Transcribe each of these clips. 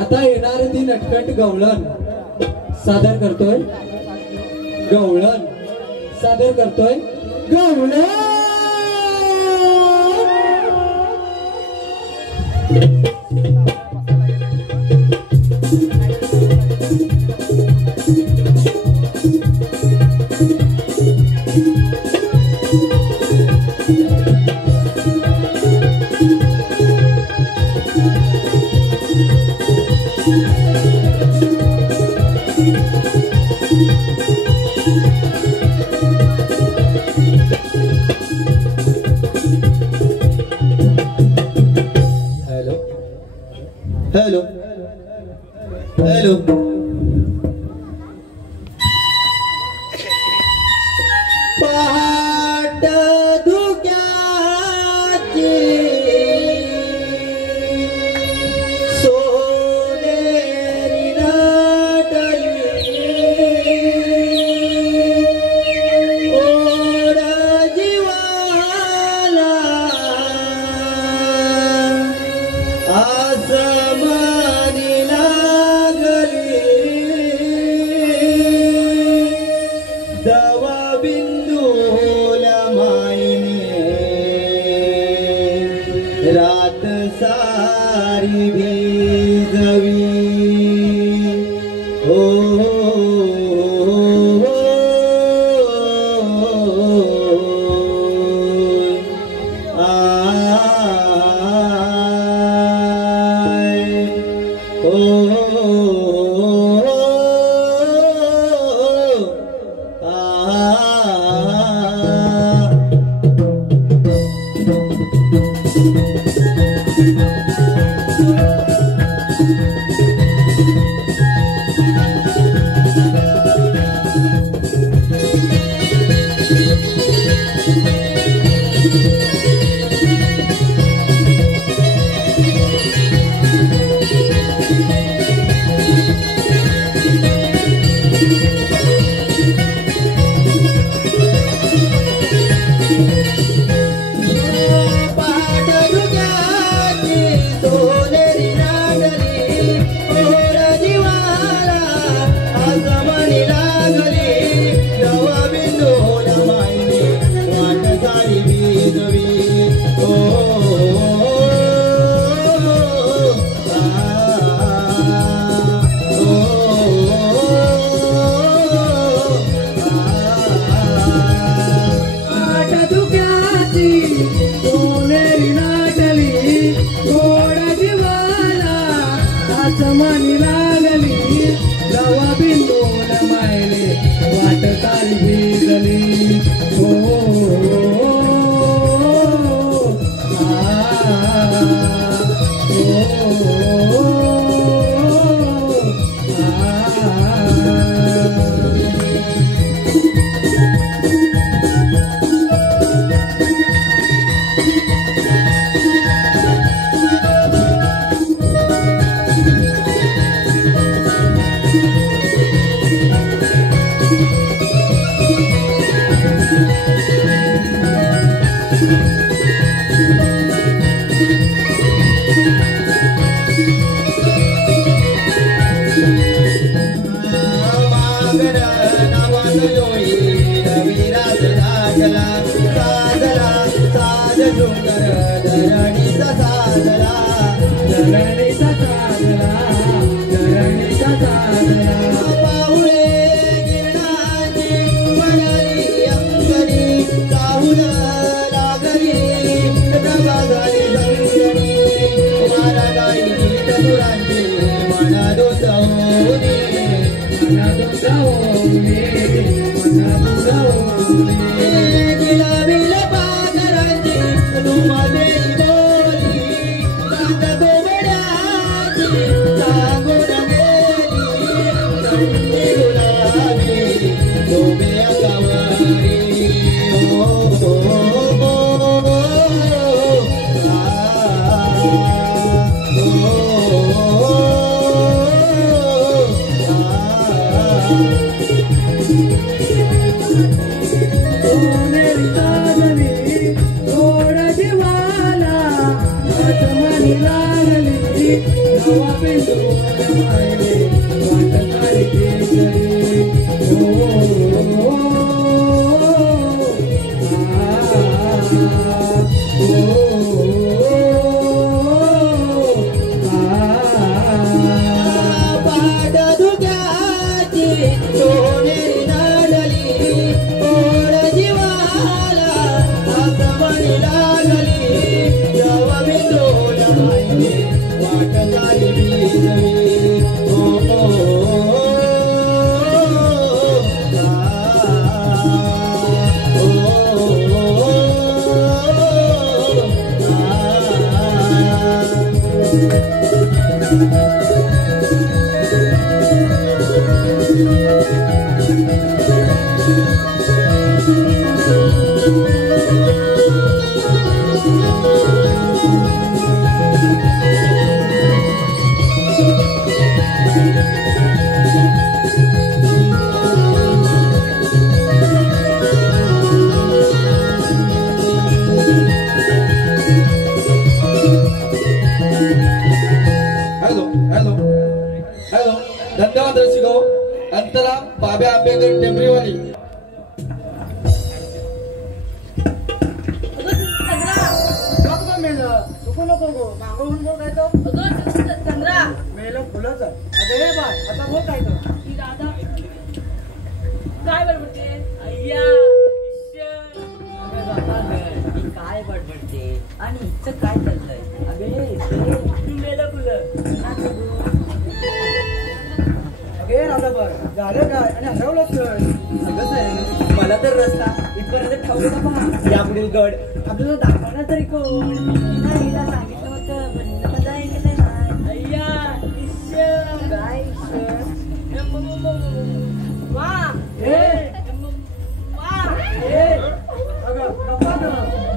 आता येणार ती नटखट गवळण सादर करतोय गवळण सादर करतोय गवळण हेलो हेलो पहाट धुक्याची सोनेरी नटली ओढ जीवाला आसमानी लागली दवा बिंदूला मायने रात सारी भिजवी ओ आसमानी लागली दवा बिंदूला मायने वाट सारी भिजली ओ बिंदूला मायले वाट सारखी जरी धन्यवाद रसिको. अंतरा बाबे आंबेकर टेंबरीवाली. काय बडबडते अय्या काय बडबडते आणि इथं काय चाललंय अबे तू मेलं फुलं अगे राधाभर झालं काय आणि हरवलं मला तर रस्ता इथपर्यंत ठेवला पहा यापुढील गड आपल्याला दाखवणार तरी कोण हिला सांगितलं होतं पण मजा येईल नाही अय्या ईश्वर काय ईश्वर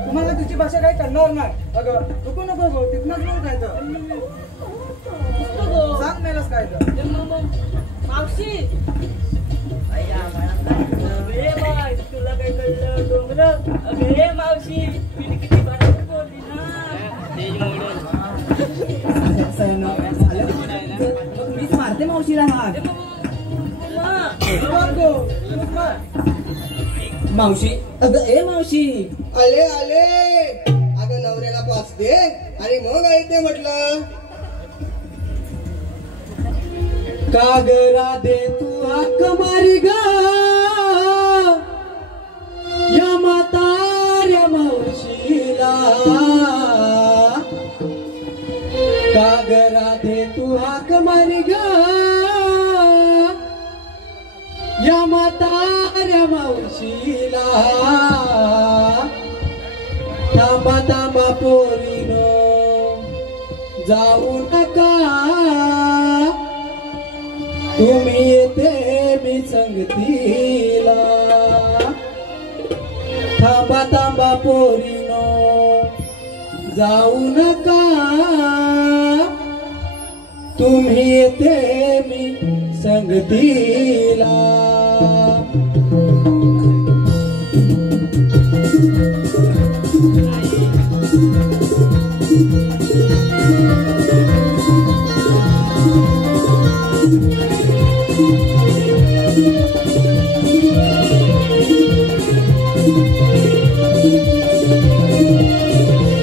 तुम्हाला तिची भाषा काही कळणार नाही अगं नको नको गो तिथनच मग काय तर सांग मेलास काय तर मावशी तुला काय कळलं डोंगर अगे मावशी मी किती बरोबर बोलली ना मीच मारते मावशीला मावशी अगं ए मावशी आले आले. अगं नवऱ्याला पाच दे आणि मग आहे ते म्हटलं. काग राधे तू हाक मारी ग या म्हाताऱ्या मावशीला. काग राधे तू हाक मारी ग या म्हाताऱ्या मावशीला. थांबा थांबा पोरीनो जाऊ नका तुम्ही येते मी संगतीला. थांबा थांबा पोरीनो जाऊ नका तुम्ही येते मी संगतीला.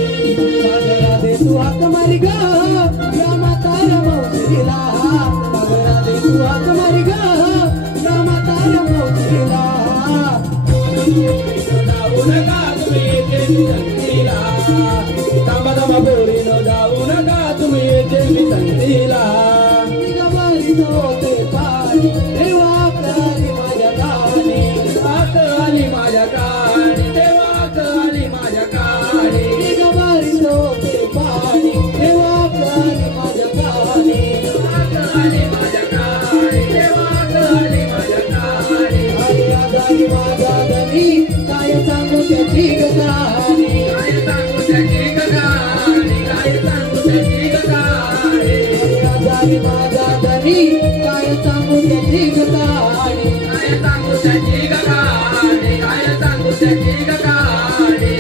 राधे तू हाक मारी ग या म्हाताऱ्या मावशीला. राधे तू हाक मारी ग या म्हाताऱ्या मावशीला. जाऊ नका तुम्ही येते मी संगतीला. थांबा थांबा पोरीनो जाऊ नका तुम्ही येते मी संगतीला. गवारी होते पाणी देवा आली माझ्या कानी. आत आली माझ्या कानी देवा आली माझ्या कानी. गवारी होते पाणी देवा आली माझ्या कानी. आत आली माझ्या कानी देवा आली माझ्या कानी. आजारी माझा धनी काय सांगू त्याची कहाणी. काय सांगू त्याची कहाणी. काय सांगू त्याची कहाणी. आजारी माझा धनी काय सांगू त्याची कहाणी. काय सांगू त्याची कहाणी. काय सांगू त्याची कहाणी.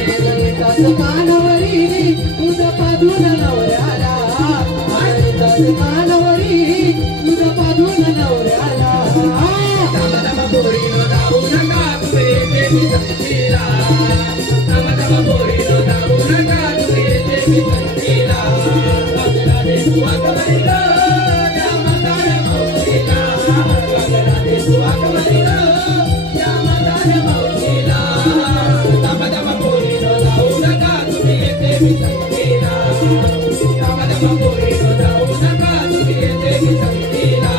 कानावरी तुझं पाजून नवऱ्याला. कानावरी तुझं पाठवून नवऱ्याला दम दम पोरीनो जाऊ नका तुम्ही येते मी संगतीला दम दम पोरीनो जाऊ नका तुम्ही येते मी संगतीला गंगला दे सुवाक मैल या म्हाताऱ्या मावशीला गंगला दे सुवाक मैल या म्हाताऱ्या मावशीला दम दम पोरीनो जाऊ नका तुम्ही येते मी संगतीला दम दम पोरीनो जाऊ नका तुम्ही येते मी संगतीला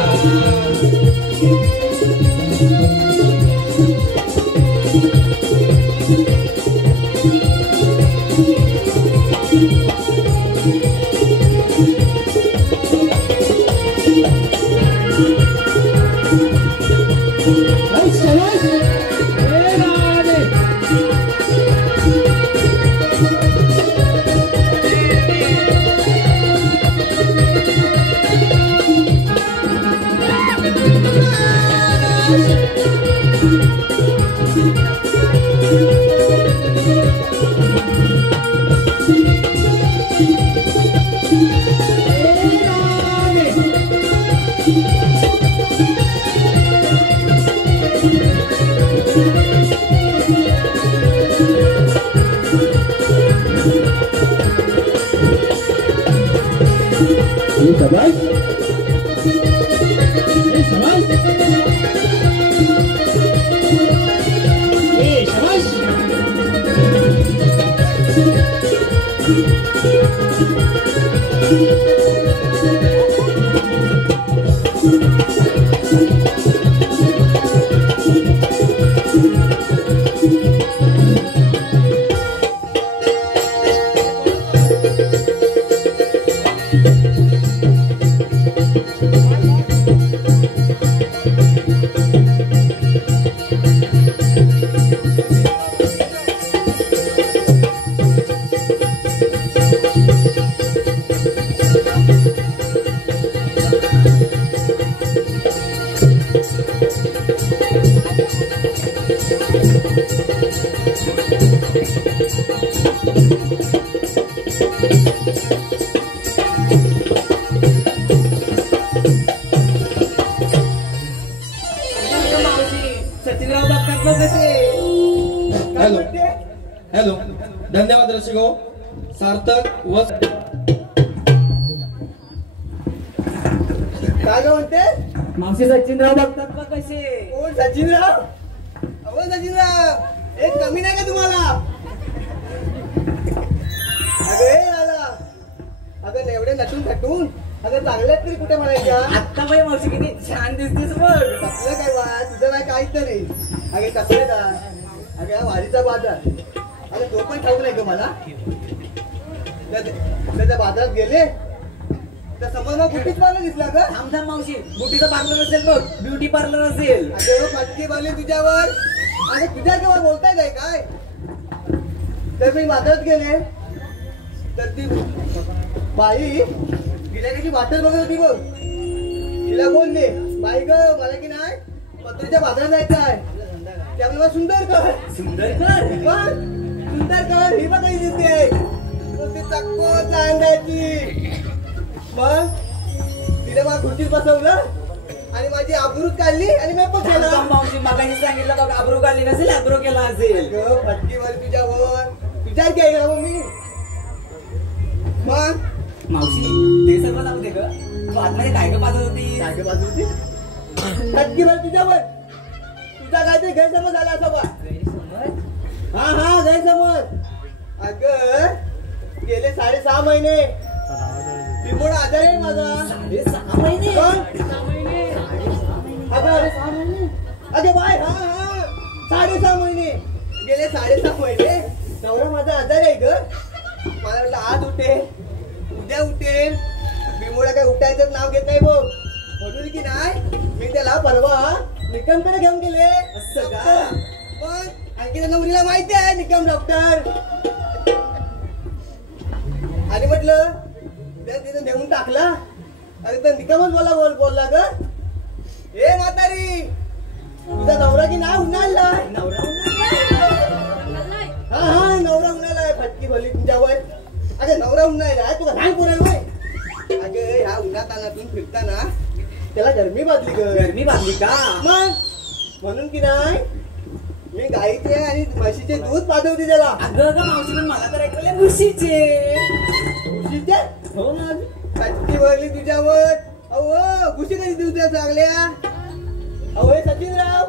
शाबाश शाबाश शाबाश हॅलो हॅलो धन्यवाद रसिको सार्थक व काय म्हणते मावशी सचिनराव बघतात बघ कसे कोण सचिनराव अहो सचिनराव एक कमी नाही का तुम्हाला अगं हे आला अगं एवढे नटून थटून अगं चांगल्यात तरी कुठे म्हणायच्या आता बाई मावशी किती छान दिसतेस बघ कसलं काय वा तुझं काय काहीतरी अगे कसलं का अगे हा वारीचा बाजार अगं तो पण ठाऊक नाही ग मला त्या बाजारात गेले त्या समोर मग बुटीच पार्लर दिसला ग थांब थांब मावशी बुटीचं पार्लर असेल बघ ब्युटी पार्लर असेल अगं फटके बाले तुझ्यावर अगं तुझ्या केव्हा बोलताय काय काय तर मी बाजारात गेले तर ती बाई तिला कशी वाटत बघत होती बघ तिला बोलले बाई ग मला की नाही पत्रीच्या बाजारात जायचं आहे त्यामुळे मला सुंदर कर सुंदर कर सुंदर कर ही बघ दिसते ती चक्को चांदायची मग तिने मला खुर्चीत बसवलं आणि माझी आबरूच काढली आणि मी पण केला मावशी मगाशी सांगितलं बघ आब्रू काढली नसेल आब्रू केला असेल फटकीवर तुझ्यावर तुझ्या केला मग मी मग मावशी ते सर्व जाऊ दे ग तू आतमध्ये काय ग पाजत होती काय ग बाजू होती फटकीवर तुझ्यावर तुझा काहीतरी गैरसमज झाला असा बा हा हा गैरसमज अगं गेले 6.5 महिने बिमोड आजार आहे माझा 6.5 महिने अगे बाय हा हा 6.5 महिने गेले 6.5 महिने नवरा माझा आजार आहे ग मला वाटलं आज उठे उद्या उठेल बिमोडा काय उठायचं नाव घेत नाही बघ म्हणून की नाही मी त्याला परवा निकमकडे घेऊन गेले असं का पण आणखी त्या नवरीला माहिती आहे निकम डॉक्टर आणि म्हटलं तिथं नेऊन टाकला अरे तर निकमच बोलला ग ए म्हातारी तुझा नवरा की नाही उन्हाळलाय नवरा हा हा नवरा उन्हाळाय फटकी भरली तुझ्यावर अरे नवरा उन्हाळलाय तुला लहान पोर आहे अगं ह्या उन्हात तानातून फिरताना त्याला गरमी बाजली ग. गरमी बांधली का? मग म्हणून की नाही मी गाईचे आणि म्हशीचे दूध पाठवते त्याला. अगं ग मावशी पण मला तर ऐकले म्हशीचे. म्हशीचे हो ना. सच्ची वरली तुझ्यावर. अहो घुशी कधी दूध द्या लागल्या. अहो हे सचिनराव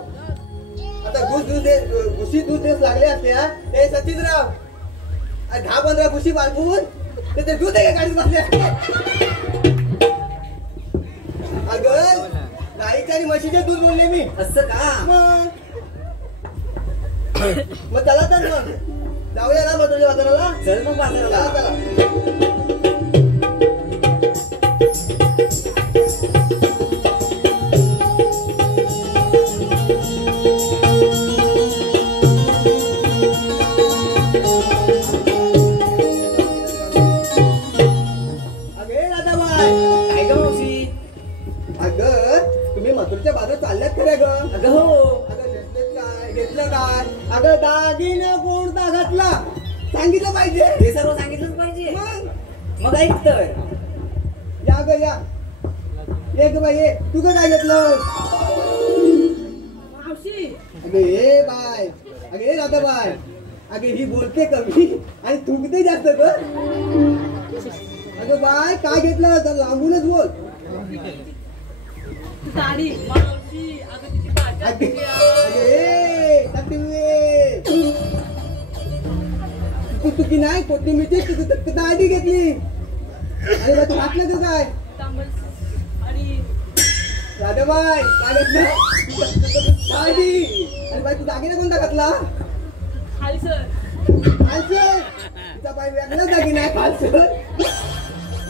आता घुशी दूध देत लागले असत्या. हे सचिनराव 10-15 घुशी बांधून ते दूध एका गाडीत बसले असते. अगं गाईच्या आणि म्हशीचे दूध बोलले मी. असं का? मग चला तर मग जाऊया ना मधुरच्या बाजाराला. चल मग बाजाराला. चला. अगं हो. घेतलं काय? अगं दागिना कोणता घातला सांगितलं पाहिजे. हे सर्व सांगितलंच पाहिजे. मग ऐक तर. या ग या ये ग बाई ये. तू काय घेतलं? मावशी. अगे हे बाय. अगे हे राधा बाय. अगे ही बोलते कमी आणि थुंकते जास्त ग. अगं बाय काय घेतलं तर लांबूनच बोल. साडी. मावशी अगं तिची अगे तू की नाही कोथिंबीरची दाढी घेतली. अरे बा तू घातलं तू काय? राधाबाई काय घेतलं? दाढी. अरे बाई तू दागिना कोणता घातला? खालसर. तुझा बाई वेगळा दागिना आहे खालसर.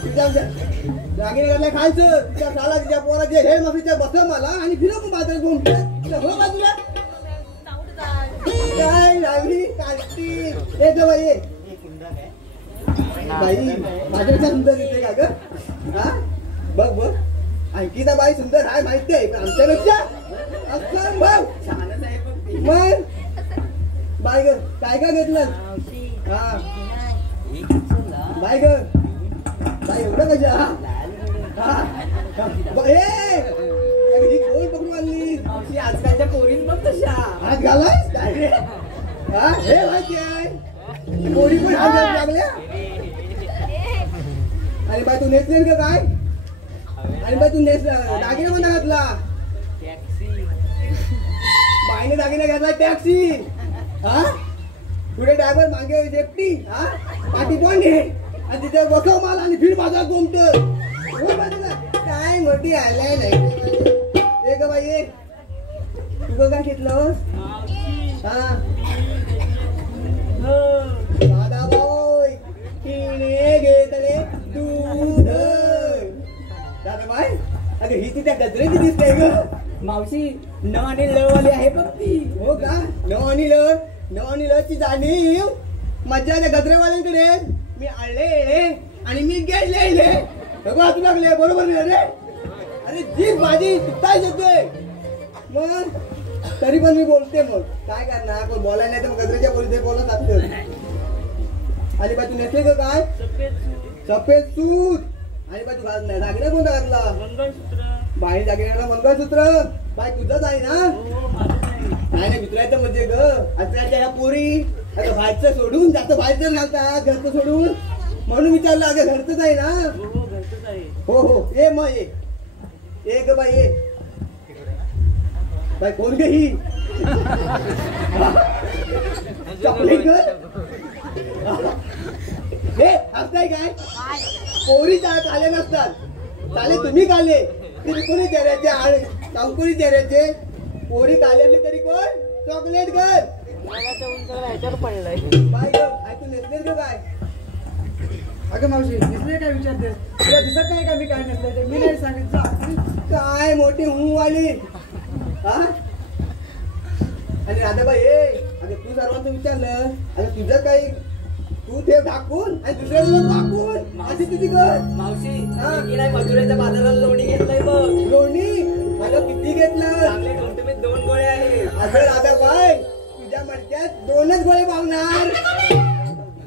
तुझ्या दागिने घातला खालसर. तुझ्या साला तिच्या पोराचे हे मफीच्या बस मला आणि फिरव बाजारात घुमते. हो बाजूला काय लागली काढती. हे ग बाई बाई माझ्यापेक्षा सुंदर दिसते का ग? हा बघ बघ अंकिता बाई सुंदर आहे माहिती आहे पण आमच्यापेक्षा असं बघ छानच आहे. मग बाय ग काय काय घेतलं? हा बाय ग बाई एवढं कशा? ही कोण पकडून आणली? मावशी आजकालच्या पोरीन पण तशा. हात घालाय काय रे? हा हे माहिती आहे पोरी पण हात घालून लागल्या. आणि बाई तू नेसले का काय? आणि बाई तू दागिना कोणता घातला? बाईने दागिना घातला टॅक्सी. हा पुढे ड्रायव्हर मागे सेफ्टी. हा पाठी पण घे आणि तिथे बसव माल आणि फिर बाजार घुमत. काय मोठी आलाय नाही. एक बाई तू काय घेतलं? हा दादा बाई तिने घेतले दूध. दादा बाई अगं ही तिच्या गजरेची दिसते ग. मावशी न आणि ल वाली आहे बघ ती. हो का? न आणि ल ची जाणीव मज्जा त्या गजरेवाल्यांकडे. मी आले आणि मी गेले. वाचू लागले बरोबर नाही रे. अरे जीभ माझी काय येतोय मग तरी पण मी बोलते. मग काय करणार? कोण बोलायला नाही तर मग गजरेच्या बोलते बोलत असतं. आणि बा तू नेसले का काय? सफेद सूट. आणि बा तू दागिना कोणता घातला? बाई दागिन्याला मंगळसूत्र. बाय तुझंच आहे ना? काय नाही मित्राचं म्हणजे ग आजकालच्या ह्या पोरी आता बाहेरचं सोडून जास्त बाहेरचं घालतात घरचं सोडून. म्हणून विचारलं अगं घरचंच आहे ना? हो हो ये मग ये ग बाई ये. बाई कोण ग ही? चॉकलेट ग. हे असताय काय? पोरी काले नसतात. काले तुम्ही काले त्रिकोणी चेहऱ्याचे आणि चौकोनी चेहऱ्याचे. पोरी काले तरी कोण? चॉकलेट ग. बाय ग तू नेसलेस ग काय? अगं मावशी दिसले काय विचारते? तुला दिसत नाही का मी काय नसलं ते? मी नाही सांगितलं. काय मोठी हू आली. हा आणि राधाबाई अगं तू सर्वांचं विचारलं. अगं तुझं काही तू ते टाकून आणि दुसऱ्याला टाकून अशी तुझी कर. मावशी नाही मजुराच्या बाजाराला लोणी घेतलंय बघ. लोणी मला किती घेतलं? चांगले तुम्ही 2 गोळे आहेत. अगं राधाबाई तुझ्या मडक्यात 2च गोळे पावणार.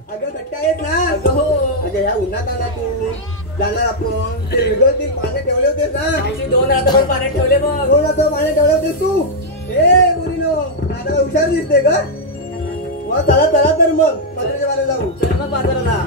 अगं घट्ट आहेत ना? अगं हो. अगं ह्या उन्हात आला तू जाणार आपण ते विगळतील पाण्यात ठेवले होतेस ना मावशी 2 रात्रभर पाण्यात ठेवले बघ. 2 रात्र पाण्यात ठेवले होतेस तू हे मुलीनो दादा हुशार दिसते का मग चला चला तर मग मथुरेच्या बाजारात जाऊ चल मग बाजाराला.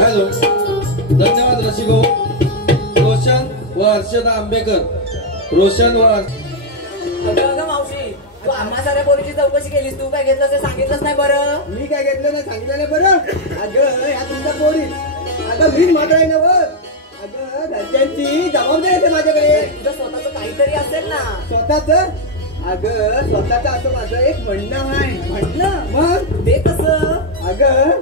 हॅलो धन्यवाद रसिको. रोशन व हर्षदा आंबेकर. रोशन व अगं मावशी तू आम्हा साऱ्या पोरीची चौकशी केलीस, तू काय घेतलं ते सांगितलंच नाही बरं. मी काय घेतलं नाही सांगितलं नाही बरं अगं ह्या तुमच्या पोरी अगं मीच मात्र आहे ना बघ अगं घरच्यांची जबाबदारी येते माझ्याकडे. तुझं स्वतःच काहीतरी असेल ना. स्वतःच अगं स्वतःच असं माझं एक म्हणणं आहे. म्हणलं मग ते कसं. अगं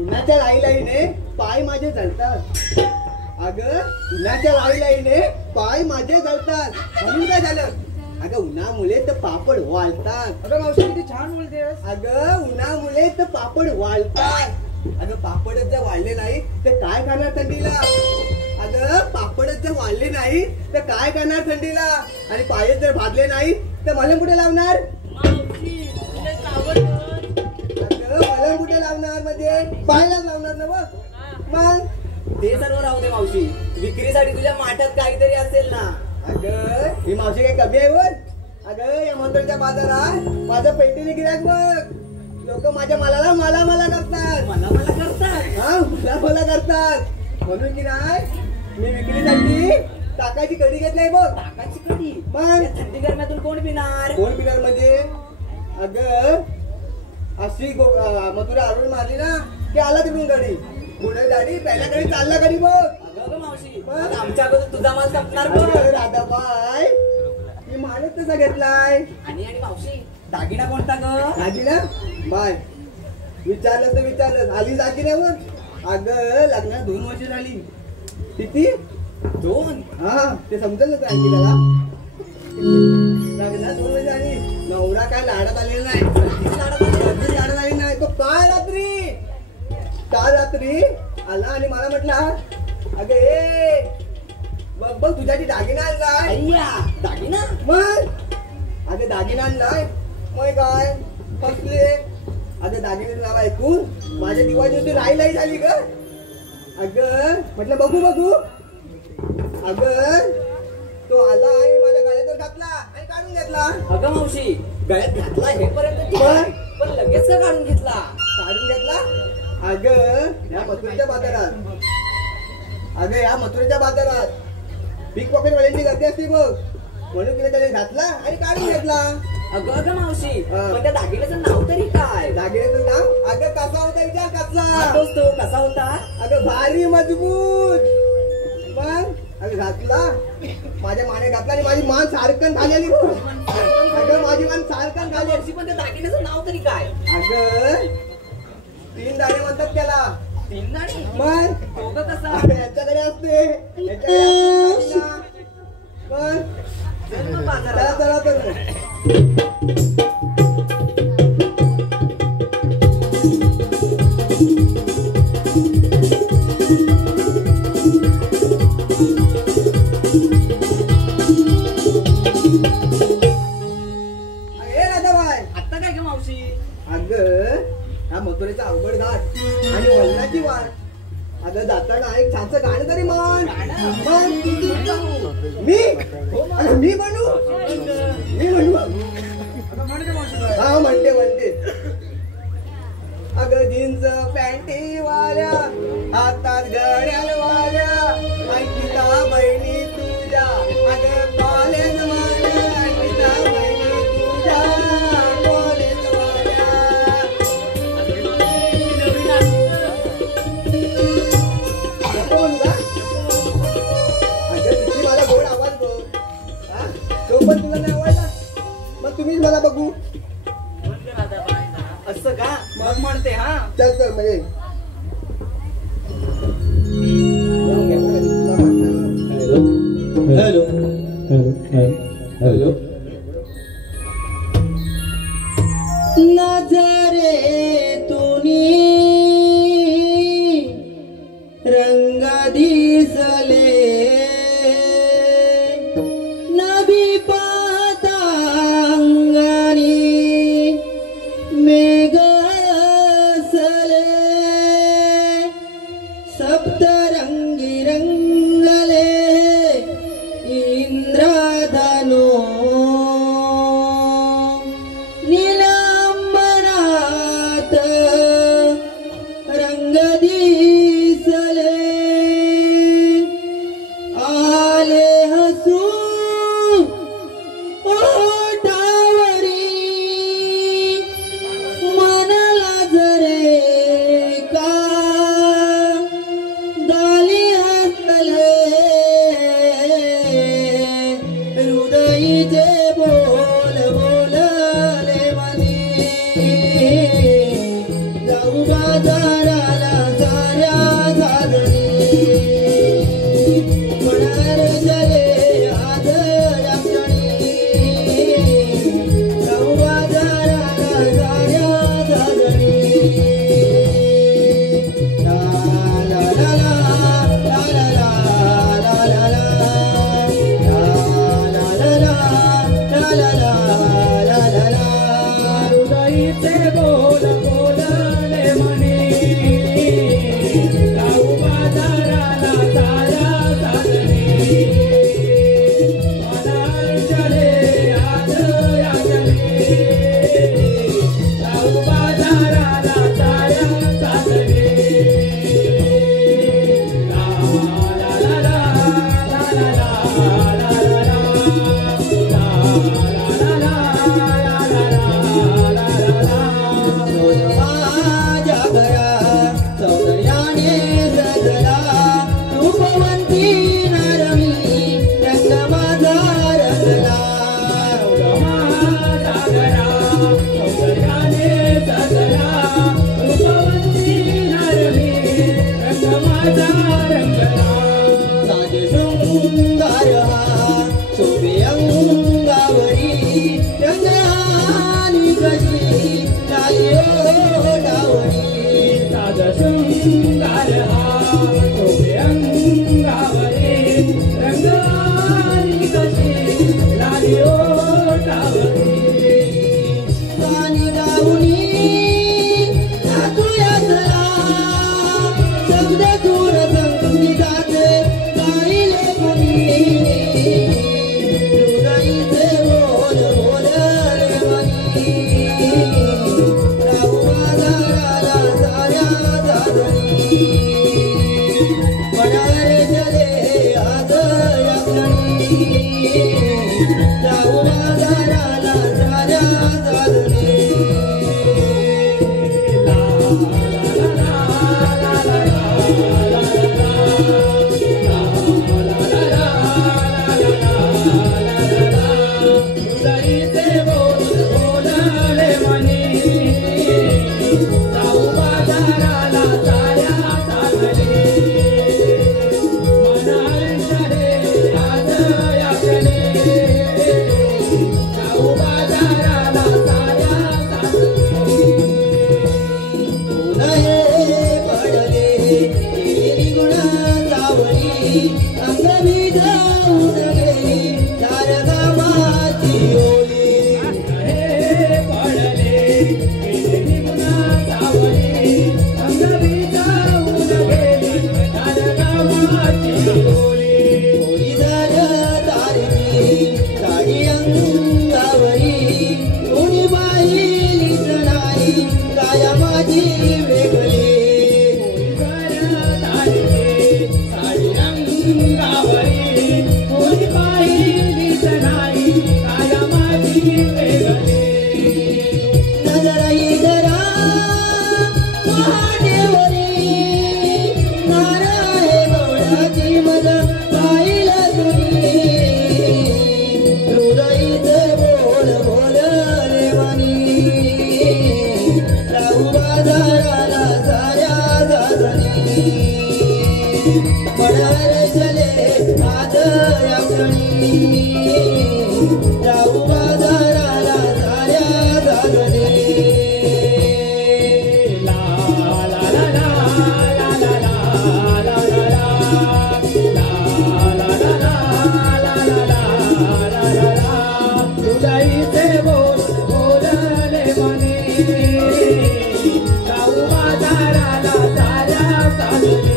उन्हाच्या लाईलाईने पाय माझे जळतात. अगं उन्हाच्या लाईलाईने पाय माझे जळतात म्हणून काय झालं अगं उन्हामुळे तर पापड वाळतात. अगं मावशी किती छान बोलतेस. अगं उन्हामुळे तर पापड वाळतात. अगं पापडच जर वाळले नाही तर काय करणार थंडीला. अगं पापडच जर वाळले नाही तर काय करणार थंडीला. आणि पायच जर भाजले नाही तर मलम कुठे लावणार. अगं मलम कुठे लावणार म्हणजे पायलाच लावणार ना मग. ते सर्व राहू दे मावशी, विक्रीसाठी तुझ्या माठात काहीतरी असेल ना. अगं ही मावशी काही कमी आहे वर. अगं या मंदिरच्या बाजारात माझं पेटीने गिऱ्हाईक बघ. लोक माझ्या मालाला मला मला करतात. मला करतात. हा मला करतात म्हणून की नाही मी विक्रीसाठी ताकाची कढी घेतलाय बघ. ताकाची कढी मग या थंडी गरम्यातून कोण पिणार. कोण पिणार म्हणजे अगं अशी मथुरा आरून मारली ना की आला तिकडून गाडी पुढे गाडी पहिल्या गाडी चालला गाडी बघ. अगं मावशी मग आमच्या अगोदर तुझा माल संपणार बघ. राधाबाई मी मालच तसा घेतलाय. आणि मावशी दागिना कोणता ग. दागिना बाय विचारलं तर विचारलं आली दागिन्यावर. अगं लग्नात 2 वर्ष झाली. किती 2. हा ते समजेल ना आणखी त्याला. लग्नात 2 वर्ष झाली. नवरा काय लाडात आलेला नाही. लाडात आली नाही. तो काल रात्री आला आणि मला म्हटला अगं ए बघ बघ तुझ्याची दागिना आणलाय. अय्या दागिना. मग अगं दागिना आणलाय. मग काय फसले. अगं दागिन्याचं नाव ऐकून माझ्या दिवाळी होती लाई झाली ग. अगं म्हटलं बघू बघू. अगं तो आला आणि माझ्या गळ्यात घातला आणि काढून घेतला. अगं मावशी गळ्यात घातला हे पर्यंत ठीक आहे, पण लगेच का काढून घेतला. काढून घेतला. अगं या मथुरेच्या बाजारात अगं या मथुरेच्या बाजारात बिग पॉकेट वाल्यांची गर्दी असते बघ म्हणून तिने त्याने घातला आणि काढून घेतला. अगं अगं मावशी पण त्या दागिन्याचं नाव तरी काय. दागिन्याचं नाव अगं कसा होता विचार कसला. तो कसा होता. अगं भारी मजबूत. मग अगं घातला माझ्या माने घातला आणि माझी मान सारखं खाली आली. अगं माझी मान सारखं खाली आली. पण त्या दागिन्याचं नाव तरी काय. अगं 3 दाणे म्हणतात त्याला. 3 दाणे. मग तो ग कसा. याच्याकडे असते याच्याकडे असते दागिना. मग चल मग चला बाजारात. चला तर आता काय ग मावशी. अगं हा मथुरेचा अवघड घाट आणि वल्लाची वाट. अगं जाताना एक छानचं गाणं तरी म्हण. मी अगं मी म्हणू हा म्हणते. अगं जीन्स पॅन्टी वाल्या हातात घड्याळ वाल्या अंकिता बहिणी तुझ्या. अगं कॉलेज वाल्या अंकिता बहिणी तुझ्या कॉलेज वाल्या. नको म्हणू का. अगं तिची मला गोड आवाज बघ. हा तो पण तुला नाही आवडला मग तुम्हीच मला बघू. असं का मग म्हणते. हा चल चल म्हणजे रंग दिसले आले हसू ओठावरी मनाला जरे का दाली हसले हृदयीचे बोल बोलले मनी जाऊ बाजाराला साऱ्या साजणी मनार जले आज या क्षणी जाऊ बाजाराला साऱ्या साजणी ला ला ला ला ला ला ला ला ला ला हृदयीचे बोल बोलले म्हणे जाऊ बाजाराला साऱ्या साजणी मनार जले आज या क्षणी जाऊ बाजाराला साऱ्या साजणी ला ला ला ला ला ला ला ला माझ्या घरा सौंदर्याने सजला रूपवंती नारमी रंग माझा रंगला माझा घरा सौंदर्याने सजला रूपवंती नारमी रंग माझा रंगला साजे शृंगार हा शोभे अंगावरी रंगानी कशी नाही ओढावरी साज शृंगार हा शोभे अंगावरी रंगानी कशी लाली ओठावरी गाणी गाऊनी नाचूया चला शब्द दूर संगीताचे गाईले कोणी हृदयीचे बोल बोलले मनी जाऊ बाजाराला साऱ्या साजणी मनार जले आज या क्षणी जाऊ बाजाराला साऱ्या साजणी हृदयीचे बोल बोलले म्हणे जाऊ बाजाराला साऱ्या साजणी मनार जले आज या क्षणी जाऊ बाजाराला साऱ्या साजणी उन्हाळे पडले गेली गुणा जावळी अंग भिजवून गेली तारकामाची ओली हे पडले गेले निघून सावली अंग भिजवून गेली तारकामाची ओली ओली झालं तारकी साडी अंगावरी कोणी पाहिलीच नाही काया माझी वेगळी साडी अंगावरी कोणी पाहिलीच नाही काया माझी वेगळी नजरही जरा मानेवरी नाराय गवळाची मज पाहिलं तुम्ही हृदयीचे बोल बोलले मनी जाऊ बाजाराला साऱ्या साजणी मनार जले आज या क्षणी जाऊ बाजाराला साऱ्या साजणी ला ला ला ला ला ला ला ला ला ला ला ला हृदयीचे बोल बोलले म्हणे जाऊ बाजाराला साऱ्या साजणी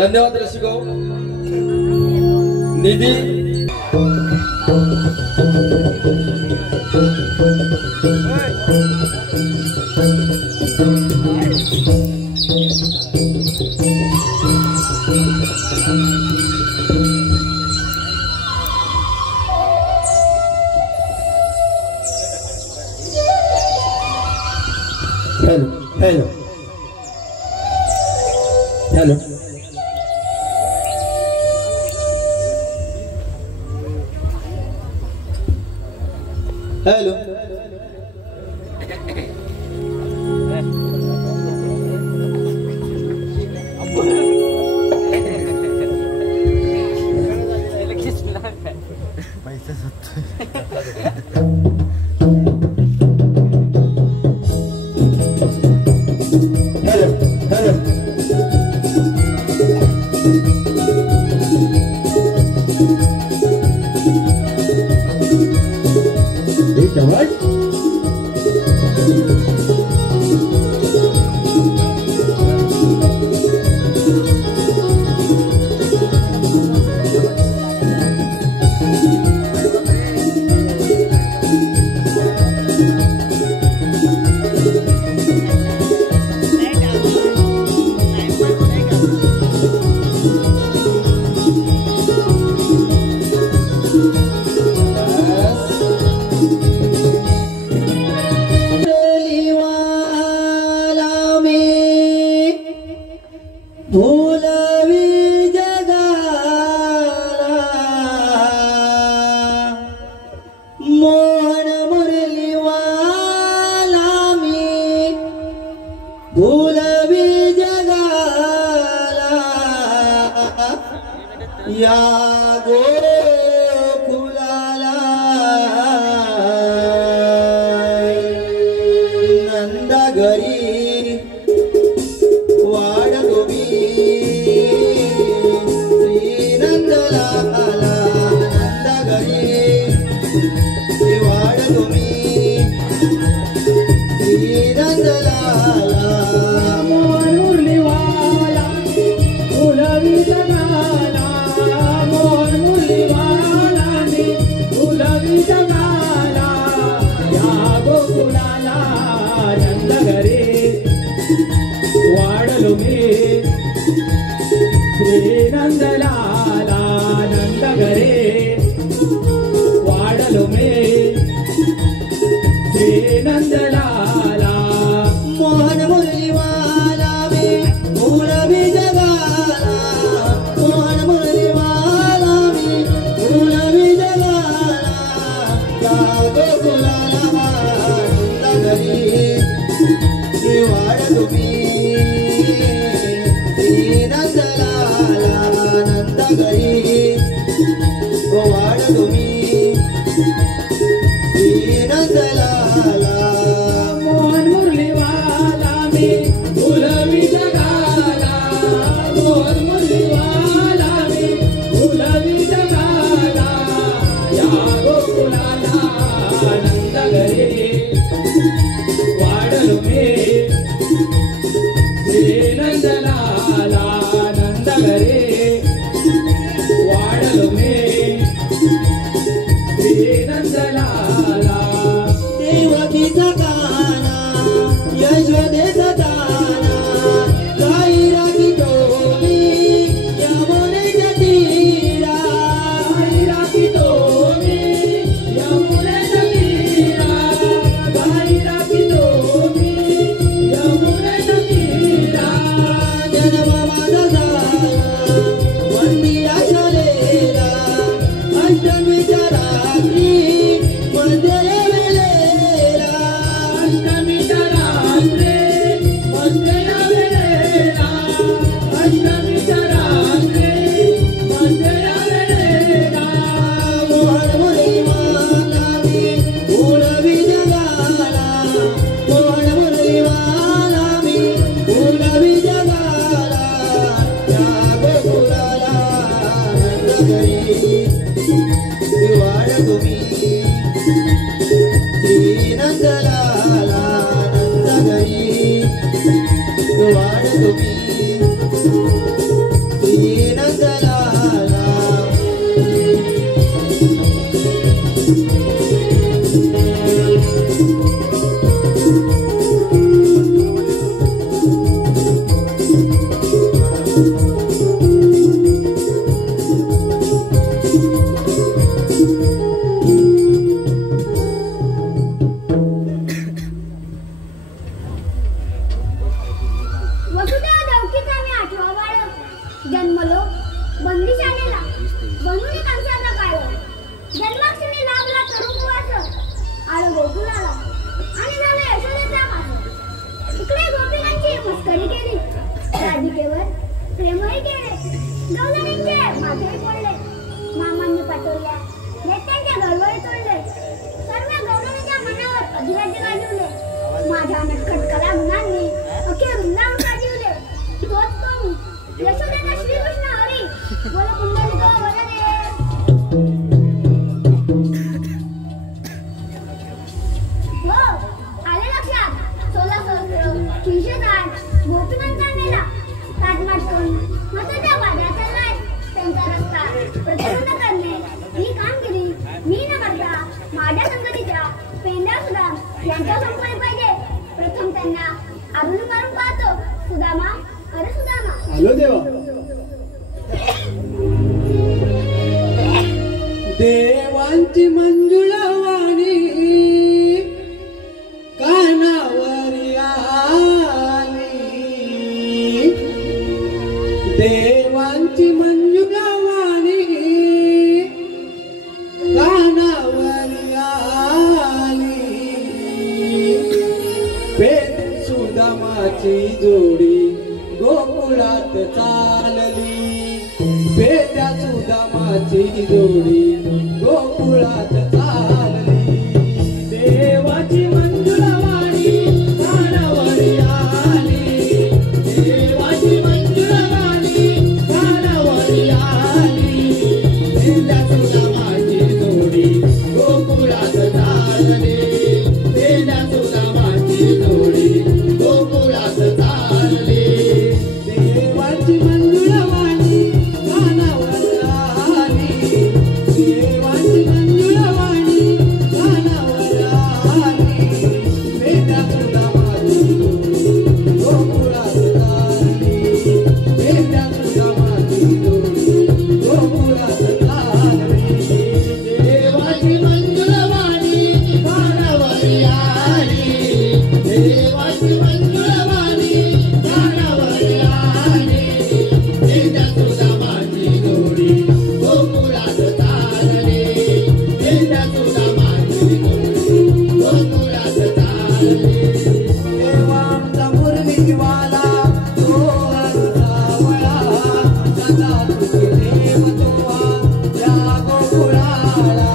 धन्यवाद रसिको. निधी हेलो हेलो हेलो माझ्या नटखट कला गुणांनी अखेर वृंदावन गाजवले. तोच तो मी, यशोदेचा श्रीकृष्ण हरी. बोल पुंडलिका वरदे. हो, आले लक्षात. 16 सहस्र 308 गोपीनांचा मेला. ताटमाटून मथुरा वाड्यात चाललाय त्यांचा रस्ता प्रतिबंध करणे ही कामगिरी मी न करता माझ्या संगतीच्या पेंड्या सुद्धा यांच्या संपली पाहिजे. प्रथम त्यांना आरुण मारून पाहतो. सुदामा, अरे सुदामा. आलो देवा. देवांची मंजुळवाणी कानावर आली. देवांची मंजुळवाणी कानावर आली. पेन सुदामाची जोडी गोकुळात चालली. पेट्या सुदामाची जोडी गोकुळात चालली. देवाची मंजुळवाणी कानावर आली. देवाची मंजुळवाणी कानावर आली. पेट्या सुदामाची जोडी गोकुळात चालली. पेट्या सुदामाची जोडी गोकुळात चालली. देवाची मंजुळवाणी कानावर आली. देवाची मंजुळवाणी कानावर आली. पेट्या सुदामाची जोडी गोकुळात चालली. पेट्या सुदामाची जोडी गोकुळात चालली. देवाची मंजुळवाणी कानावर आली. देवाची मंजुळवाणी कानावर आली. पेट्या सुदामाची जोडी गोकुळात चालली. पेट्या सुदामाची जोडी गोकुळात चालली. देवांचा मुरलीवाला तो सावळा. सदा सुखी देव तोहा या गोकुळाला.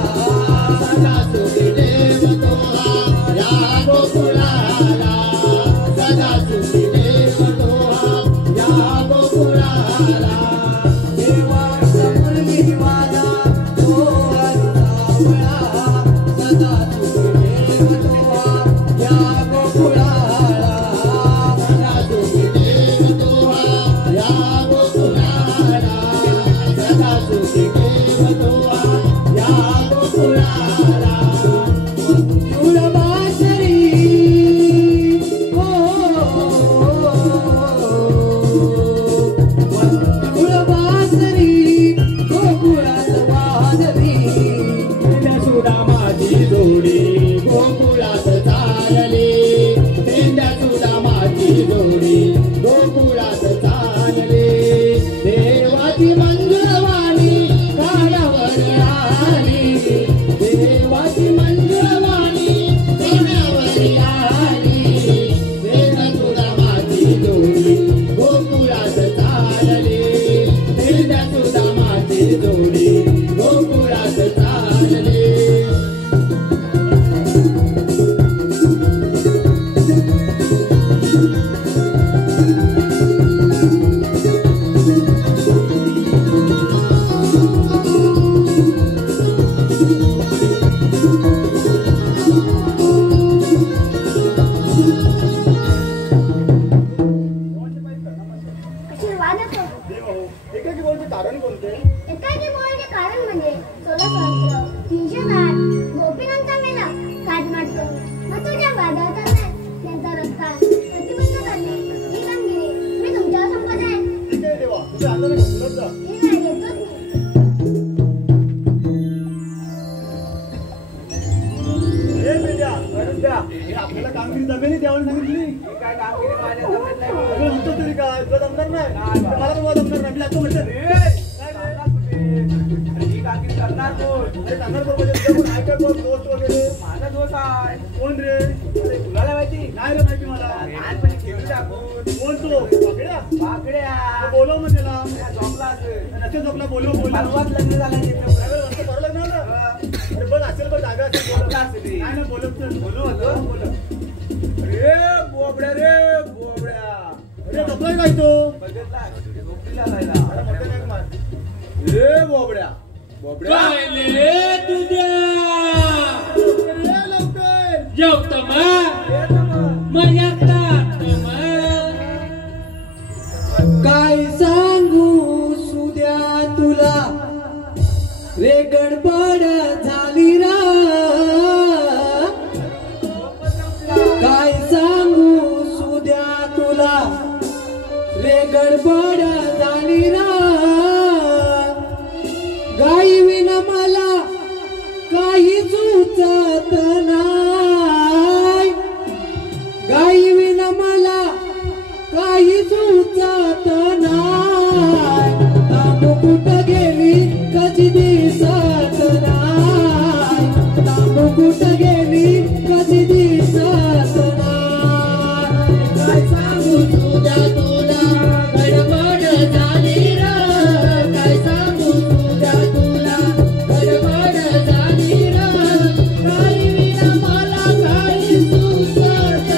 सदा सुखी देव तोहा या गोकुळाला. सदा सुखी देव तोहा या गोकुळाला. देवांचा मुरलीवाला तो सावळा. सदा सुखी देव तोहा या गोकुळाला. सदा सुखी देव तोहा या गोकुळाला. सदा सुखी देव तोहा या गोकुळाला. मंजुळ बासरी हो, मंजुळ बासरी गोकुळात वाजली. पेट्या सुदामाची जोडी गोकुळात चालली. पेट्या सुदामाची जोडी गोकुळात चालली. देवाची मंजुळवाणी कानावर आली. देवाची मंजुळवाणी कानावर आली. पेट्या सुदामाची जोडी गोकुळात चालली. पेट्या सुदामाची जोडी गोकुळात चालली. आशीर्वाद असो. एकाकी बोलचे कारण कोणते? एकाकी बोलायचे कारण म्हणजे 16 सहस्र 308 गोपीनांचा मेला. ताटमाटून मथुरा वाड्यात चाललाय त्यांचा रस्ता प्रतिबंध करणे ही कामगिरी मी तुमच्यावर संपत आहे. ठीक आहे देवा, तुझ्या हाताने बोलत जा. ही नाही घेतोच मी. हे पेट्या, अरे द्या. हे आपल्याला कामगिरी जमेल त्यावर सांगितली. काय कामगिरी माझ्या जमत नाही. अगं म्हणतो तरी काय तुला जमणार नाही. मला तर मला जमणार नाही. मी जातो म्हणतो. ही कामगिरी करणार कोण? अरे सांगणार कोण म्हणजे तुझा कोण आहे का कोण दोस्त वगैरे? माझा दोस्त आहे. कोण रे? अरे तुला नाही माहिती? नाही रे माहिती मला. लहानपणी खेळू टाकून कोण तो? पाकड्या? बाकड्या बोलव मग त्याला. झोपला असेल. नक्की झोपला. बोलव बोलव. परवाच लग्न झालं तिथं. अरे म्हणतो बरं लग्न झालं? अरे बघ असेल बघ जागा असेल बोलव. झोपला असेल ती. नाही ना बोलव तर. बोलू होतो बोलू. अरे बघतोय काय तो ए बोबड्या बोबड्या काय तुझ्या लवकर जेवतमा मर्यादा काय सांगू सुद्या तुला रे गडबड झाली रा काय सांगू सुद्या तुला रे गडबड झाली रा गाई विना मला काही सुचत नाही गाई विना मला काही सुचत नाही तांबू कुठं गेली कधी दिसत नाही तांबू कुठं गेली कधी दिसत नाही काय सांगू तुझ्या तुला गडबड झाली रा काय सांगू तुझ्या तुला गडबड झाली रा काही विना मला काही सुचत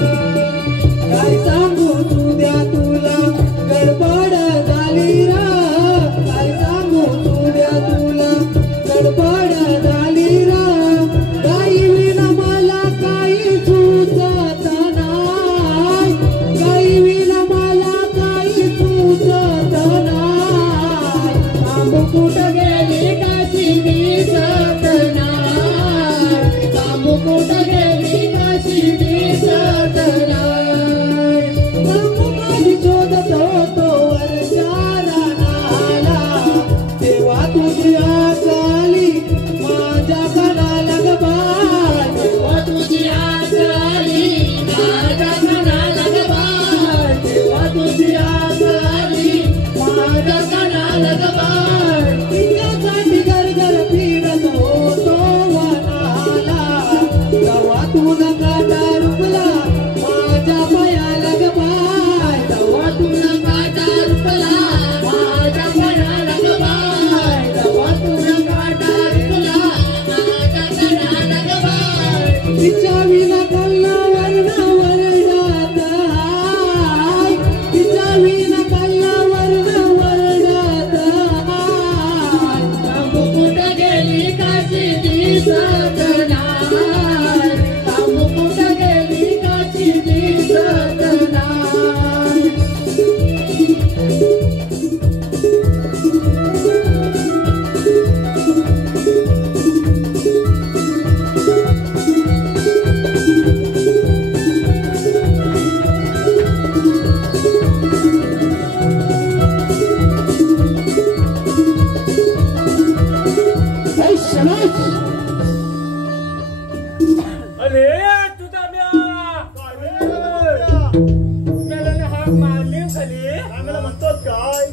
काय सांगू तुझ्या तुला गडबड झाली रा काय सांगू तुझ्या तुला गडबड झाली रा काही विना मला काही सुचत नाही काही विना मला काही सुचत नाही तांबू कुठं गेली कशी दिसत नाही तांबू कुठं गेली कशी दिसत नाही तांबू माझी शोधत होतो वर्षाला नाला तेव्हा तुझी आस आली माझ्या कणाला ग बाळ तेव्हा तुझी आस आली माझ्या कणाला ग बाळ तेव्हा तुझी आस आली माझ्या कणाला ग बाळ तिच्यासाठी गरगर फिरत होतो वनाला तेव्हा तुला काटा रुपला माझ्या पायाला ग बाळ तेव्हा तुला काटा रुपला माझ्या पायाला ग बाळ तेव्हा तुला काटा रुपला माझ्या पायाला ग बाळ तिच्या विना कल्लावर ना वरडात हाय तिच्या विना कल्लावर ना वरडात हाय तांबू कुठं गेली कशी दिसत नाही तांबू कुठं गेली कशी दिसत नाही ऐ शनाच अरे तुझा मेल्याने हाक मारली खाली म्हणतोस काय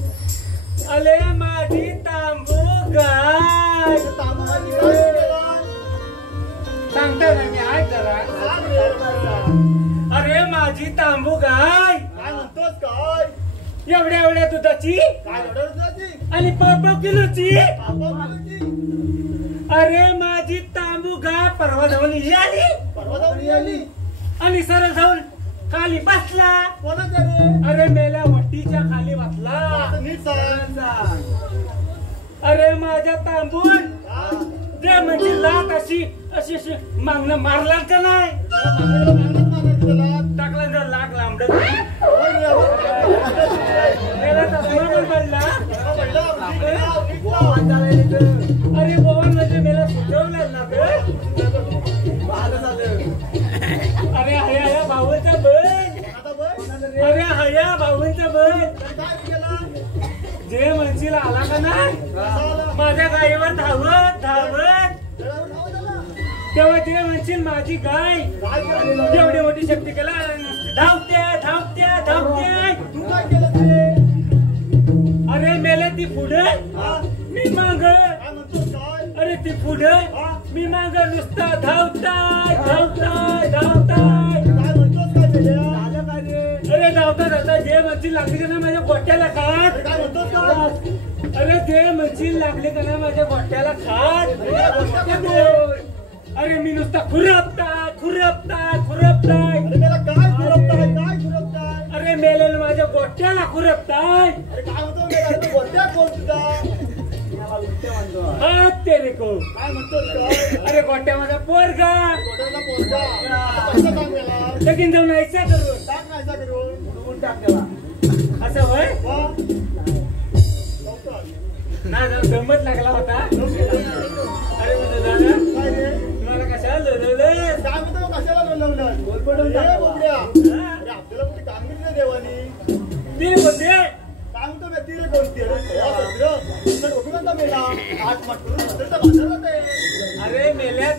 अले माझी तांबू गाय सांगता ना मी ऐक जरा अरे माझी तांबू गाय काय म्हणतोस काय एवढ्या एवढ्या दुधाची काय ओरडत आणि पाव किलोची होती अरे माझी तांबू गाय परवा जाऊन आली परवा जाऊन आली आणि सरळ जाऊन खाली बसला कोणाच रे अरे मेल्या वट्टीच्या खाली बसला नीट सांग अरे माझ्या तांबून ते म्हणजे लात अशी अशी अशी मागणं मारला का नाही टाकला जर लाग लांबड अरे बोवन म्हणजे मला सुचवलं ना अरे हया भाऊचा बन अरे हया भाऊचा बन जे म्हणशील आला का नाही माझ्या गायीवर धावत धावत तेव्हा ते म्हणशील माझी गाय एवढी मोठी शक्ती केला धावते धावते धावते तू काय केलं ते अरे मेले ती पुढे मी माग काय म्हणतोस काय अरे ती पुढे मी माग नुसता धावताय धावताय धावताय काय म्हणतोस काय बेल्या? झालं काय रे अरे धावता धावता म्हणशील लागली का ना माझ्या गोट्याला खाट. काय म्हणतोस का? अरे ते म्हणशील लागले का ना माझ्या गोट्याला खाट. अरे मी नुसता खुरपताय खुरपताय. अरे त्याला काय खुरपताय काय खुरपताय? अरे मेलेलं माझ्या गोट्याला खुरपताय. अरे काय म्हणतो मी? अरे तू गोट्या कोण तुझा? हात तेरे को. काय म्हणतोस का? अरे गोट्या माझा पोरगा. गोट्याला पोरगा. कसं सांग त्याला? लगीन जाऊन ऐसा करून टाक नाहीसा करून. उडवून टाक त्याला. असं होय वा. लवकर. ना गंमत लागला होता. अरे म्हणतो दादा काय रे? तुम्हाला कशाला लोलवलं. काय म्हणतो कशाला बोलवलं? पडून टाक. ए बोबड्या. अरे आपल्याला कुठे कामगिरी नाही देवानी. ती बोलते काय म्हणतो व्यक्ती रे कोणती? अरे डोक्याचा मेला. आठ मटकून सदरचा बाजारात आहे. अरे मेल्या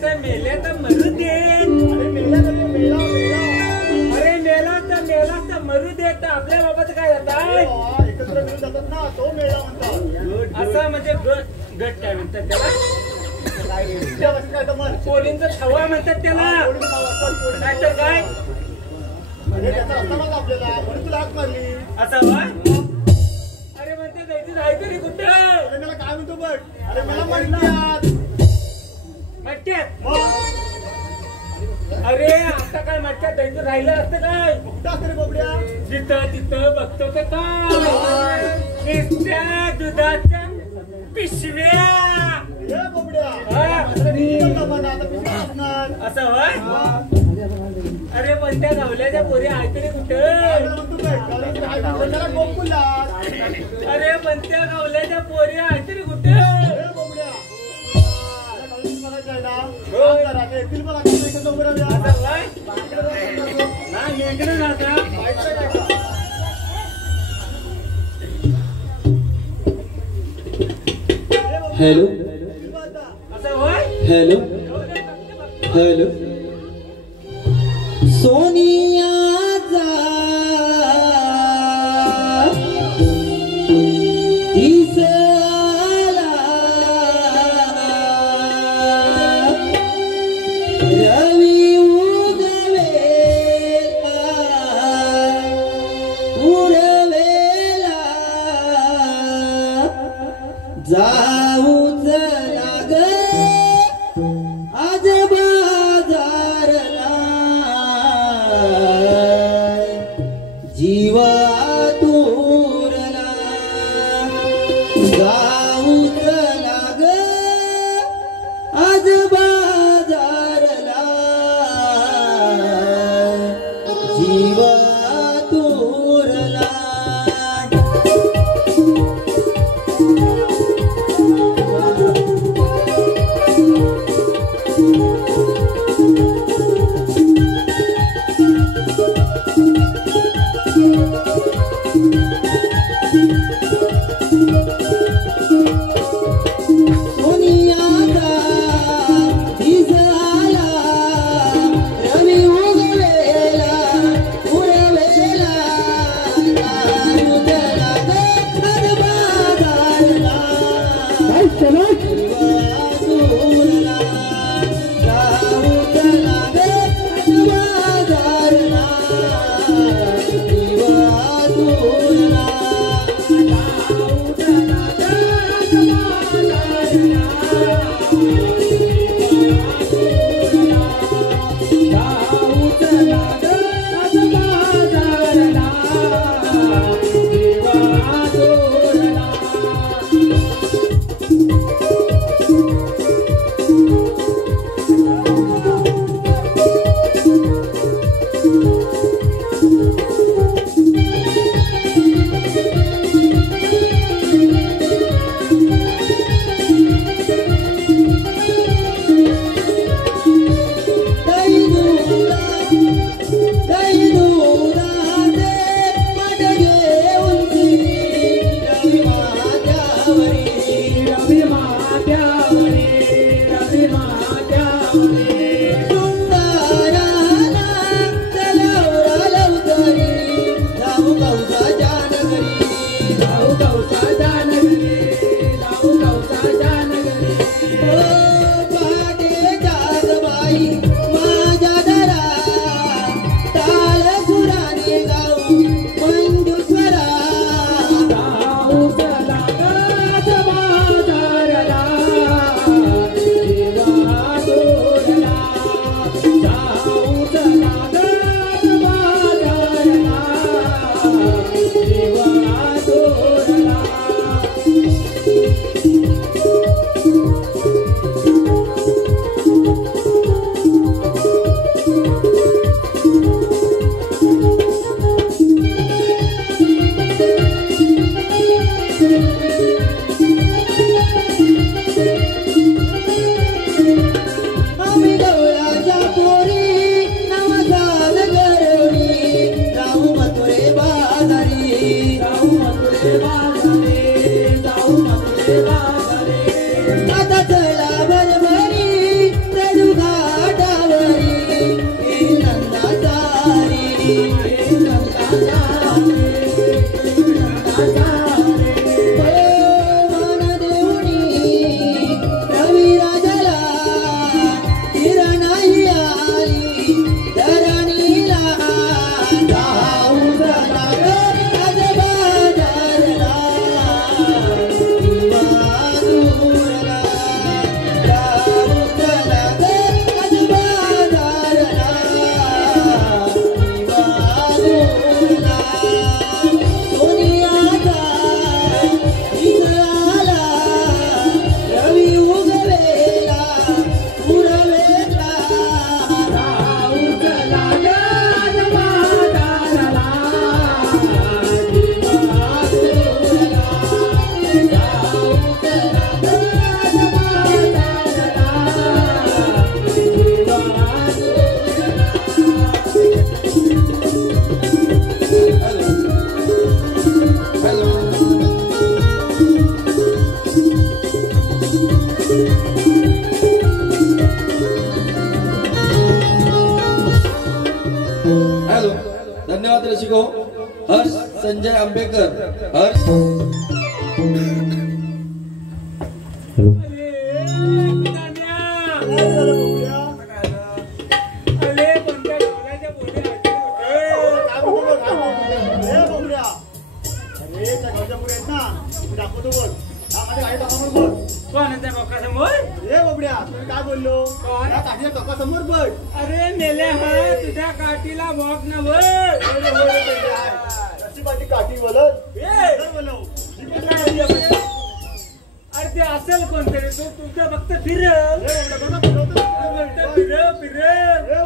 तर मरू दे. अरे मेला तरी मेला मेला. अरे मेला तर मरू दे. तर आपल्या बाबाचं काय जात एकत्र मिळून जातात ना तो मेळा म्हणतात. असं म्हणजे गट काय म्हणतात त्याला. त्या वर्षी काय तर म्हण. पोरींचा छवा म्हणतात त्याला. कोणी नाव असतात, कोणी नाव नाहीतर काय म्हणजे त्याचा असतानाच आपल्याला म्हणून तुला हाक मारली. असं वा. अरे म्हणते जायचं नाही तरी कुठं. अरे मला काय म्हणतो बट. अरे मला म्हणतात मट्ट्यात. मग अरे आता काय मट्ट्यात जायचं राहिलं असतं काय. कुठं असतं रे बोबड्या? तिथं बघतो ते काय नुसत्या दुधाच्या पिशव्या. ए बोबड्या. हा. अरे निघाल ना म्हणा, आता पिशवी असणार. असं होय. अरे पण त्या गावल्याच्या पोरी आहे तरी काय कुठं. म्हणतो बट? कारण काय म्हणतो त्याला गोकुळात. अरे पण त्या गावल्याच्या पोरी आहे तरी कुठं. ए बोबड्या. तुला कॉलेज बघायचं आहे ना? काम करा. ते येतील बघा. तिकडे इकडे उभं राहूया. असं होय. इकडे जाऊ. नाही इकडे जाता. ऐकतोय काय का? हॅलो असं होय. हॅलो हॅलो सोनियाचा दिस आला रवी उगवेला उडवेला जाऊच लाग आज बाजारला जीवा तूरला जाऊच लाग आज बाजारला जीवा तूरला सोनियाचा दिस आला रवी उगवेला धन्यवाद रसिको. हर्ष संजय आंबेकर. हर्ष काय बोललो काठीच्या टोकासमोर बघ. अरे मेल्या हा तुझ्या काठीला मॉक न माझी काठी बोलत अरे ते असेल कोणतरी तू तुझं फक्त फिरव फिरव फिरव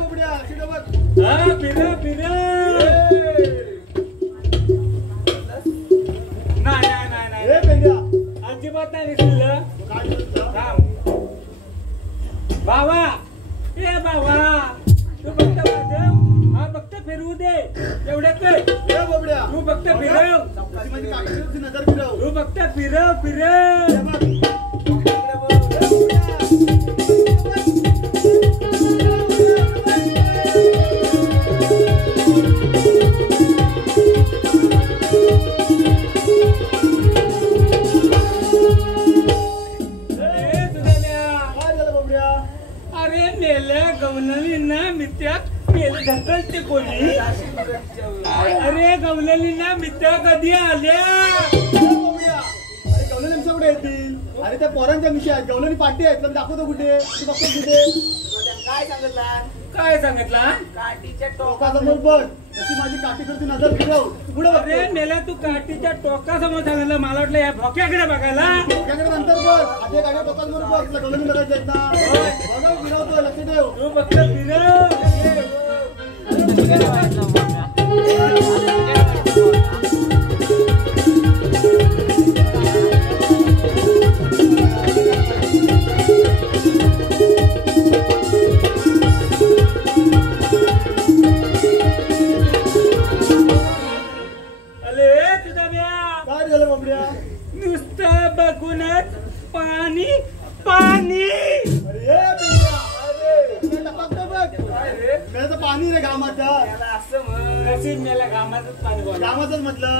हा फिरव फिरव नाही अजिबात नाही दिसलं. बाबा ए बाबा तू फक्त वाजव हा फक्त फिरवू दे एवढ्यात तू फक्त फिरव नजर फिरव तू फक्त फिरव फिरव ढकलते कोणी. अरे गवलेलीना मित्र कधी आल्या गवलेली मिशा कुठे येतील. अरे त्या पोरांच्या मिशा आहेत. गवलेली पाठी आहेत. दाखवतो कुठे तू बघतो कुठे काय सांगितला काठीच्या टोकासमोर बघ. तशी माझी काठीकडची नजर फिरव पुढे. अरे मेला तू काठीच्या टोकासमोर सांगितलं. मला वाटलं या भोक्याकडे बघायला. भोक्याकडे नंतर बघ. आधी काठीच्या टोकासमोर बघ. तुला गवलेली बघायचं आहेत ना. बघा फिरवतो लक्ष ठेव. तू फक्त फिरव. नुसतं बघूनच पाणी पाणी. पाणी रे घामाचं घामाचंच म्हटलं.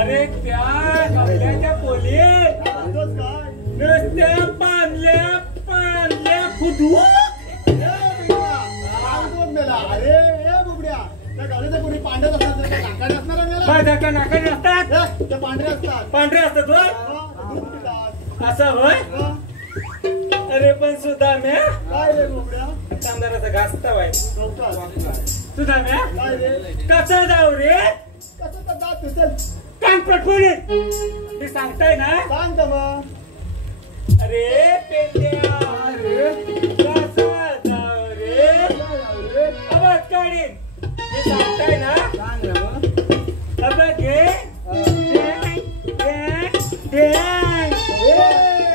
अरे त्या गवल्याच्या पोली नुसत्या पाणल्या पाणल्या फुटू. अरे बुबड्या त्या गवल्याच्या पोरी पांढऱ्याच असतात. नाकाने असणार नाकाने असतात. पांढरे असतात. पांढरे असतात होय. असं होय. अरे पण सुदाम्या काय रे बोबड्या कांदाराचा घासता वाय लवकर सुदाम्या काय रे कसा जाऊ रे कसं तर जात तू चल कान पटवून मी सांगताय ना सांग तर मग अरे पेंड्या अरे कसा जाऊ रे अबा काढीन मी सांगताय ना सांग रे मग अबा घे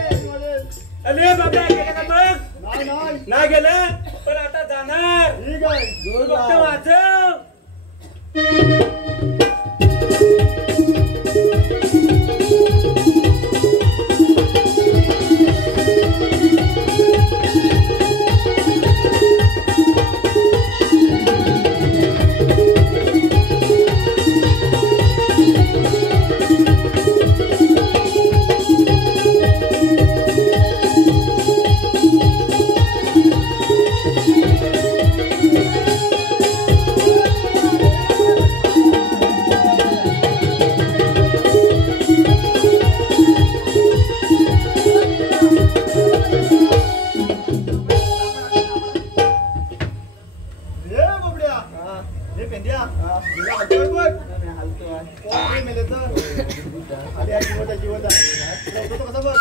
अरे बाबा गेलं का बघ नाही नाही नाही गेलं पण आता जाणार ठीक आहे तू फक्त वाचव हे बोबड्या हे पेंड्या तुला हलतोय बघ कोण रे मेले तर आली आहे जीवत तो कसं बघ हे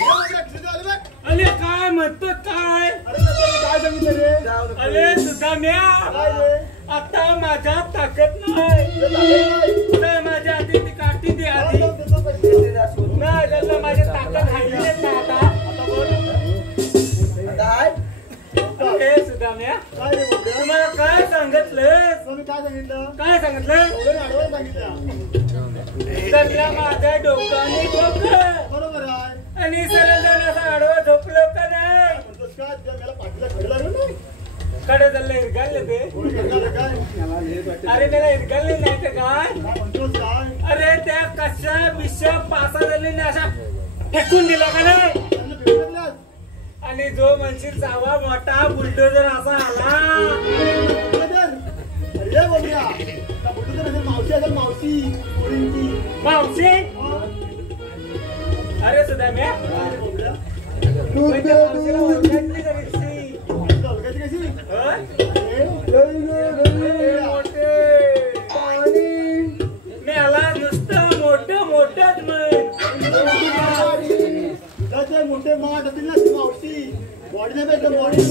बोबड्या किती आले बघ अरे काय म्हणतो काय अरे नंतर काय सांगितलं रे अरे सुदाम्या काय रे आता माझ्या ताकद नाही ते लागले नाही तर माझ्या आधी ती काठी दे आधी त्याचं पैसे नाही त्याला माझी ताकद राहिलीच ना आता आता बोल काय अरे सुदाम्या काय रे बोबड्या तुम्हाला काय सांगितलं तुम्ही काय सांगितलं काय सांगितलं एवढं आडवं सांगितलं सगळ्या माझ्या डोक्याने ठोकलं बरोबर आहे आणि सरळ जण असं आडवं झोपलो का नाही म्हणतोस का त्या मला पाठीला खडे लागलं नाही कडे चाललं इरगाळलं ते कोणी करणार काय अरे त्याला इरगाळले नाही तर काय काय म्हणतोस काय अरे त्या कशा विषय पासा झाली अशा फेकून दिला का नाही त्यांना भेटलास आणि जो म्हणशील जावा मोठा बुलडोजर असा आला अरे बोबड्या त्या बुलडोझर मावशी असेल मावशी पोरींची मावशी हा? अरे सुदाम्या काय रे बोबड्या पण त्या मावशीला ओळखायची का कशी? मावशी ओळखायची कशी हं? अरे मोठे मेला नुसतं मोठंच म्हण दुधाचे मोठे माठ असतील ना ती मावशी बॉडी नाही पाहिजे बॉडी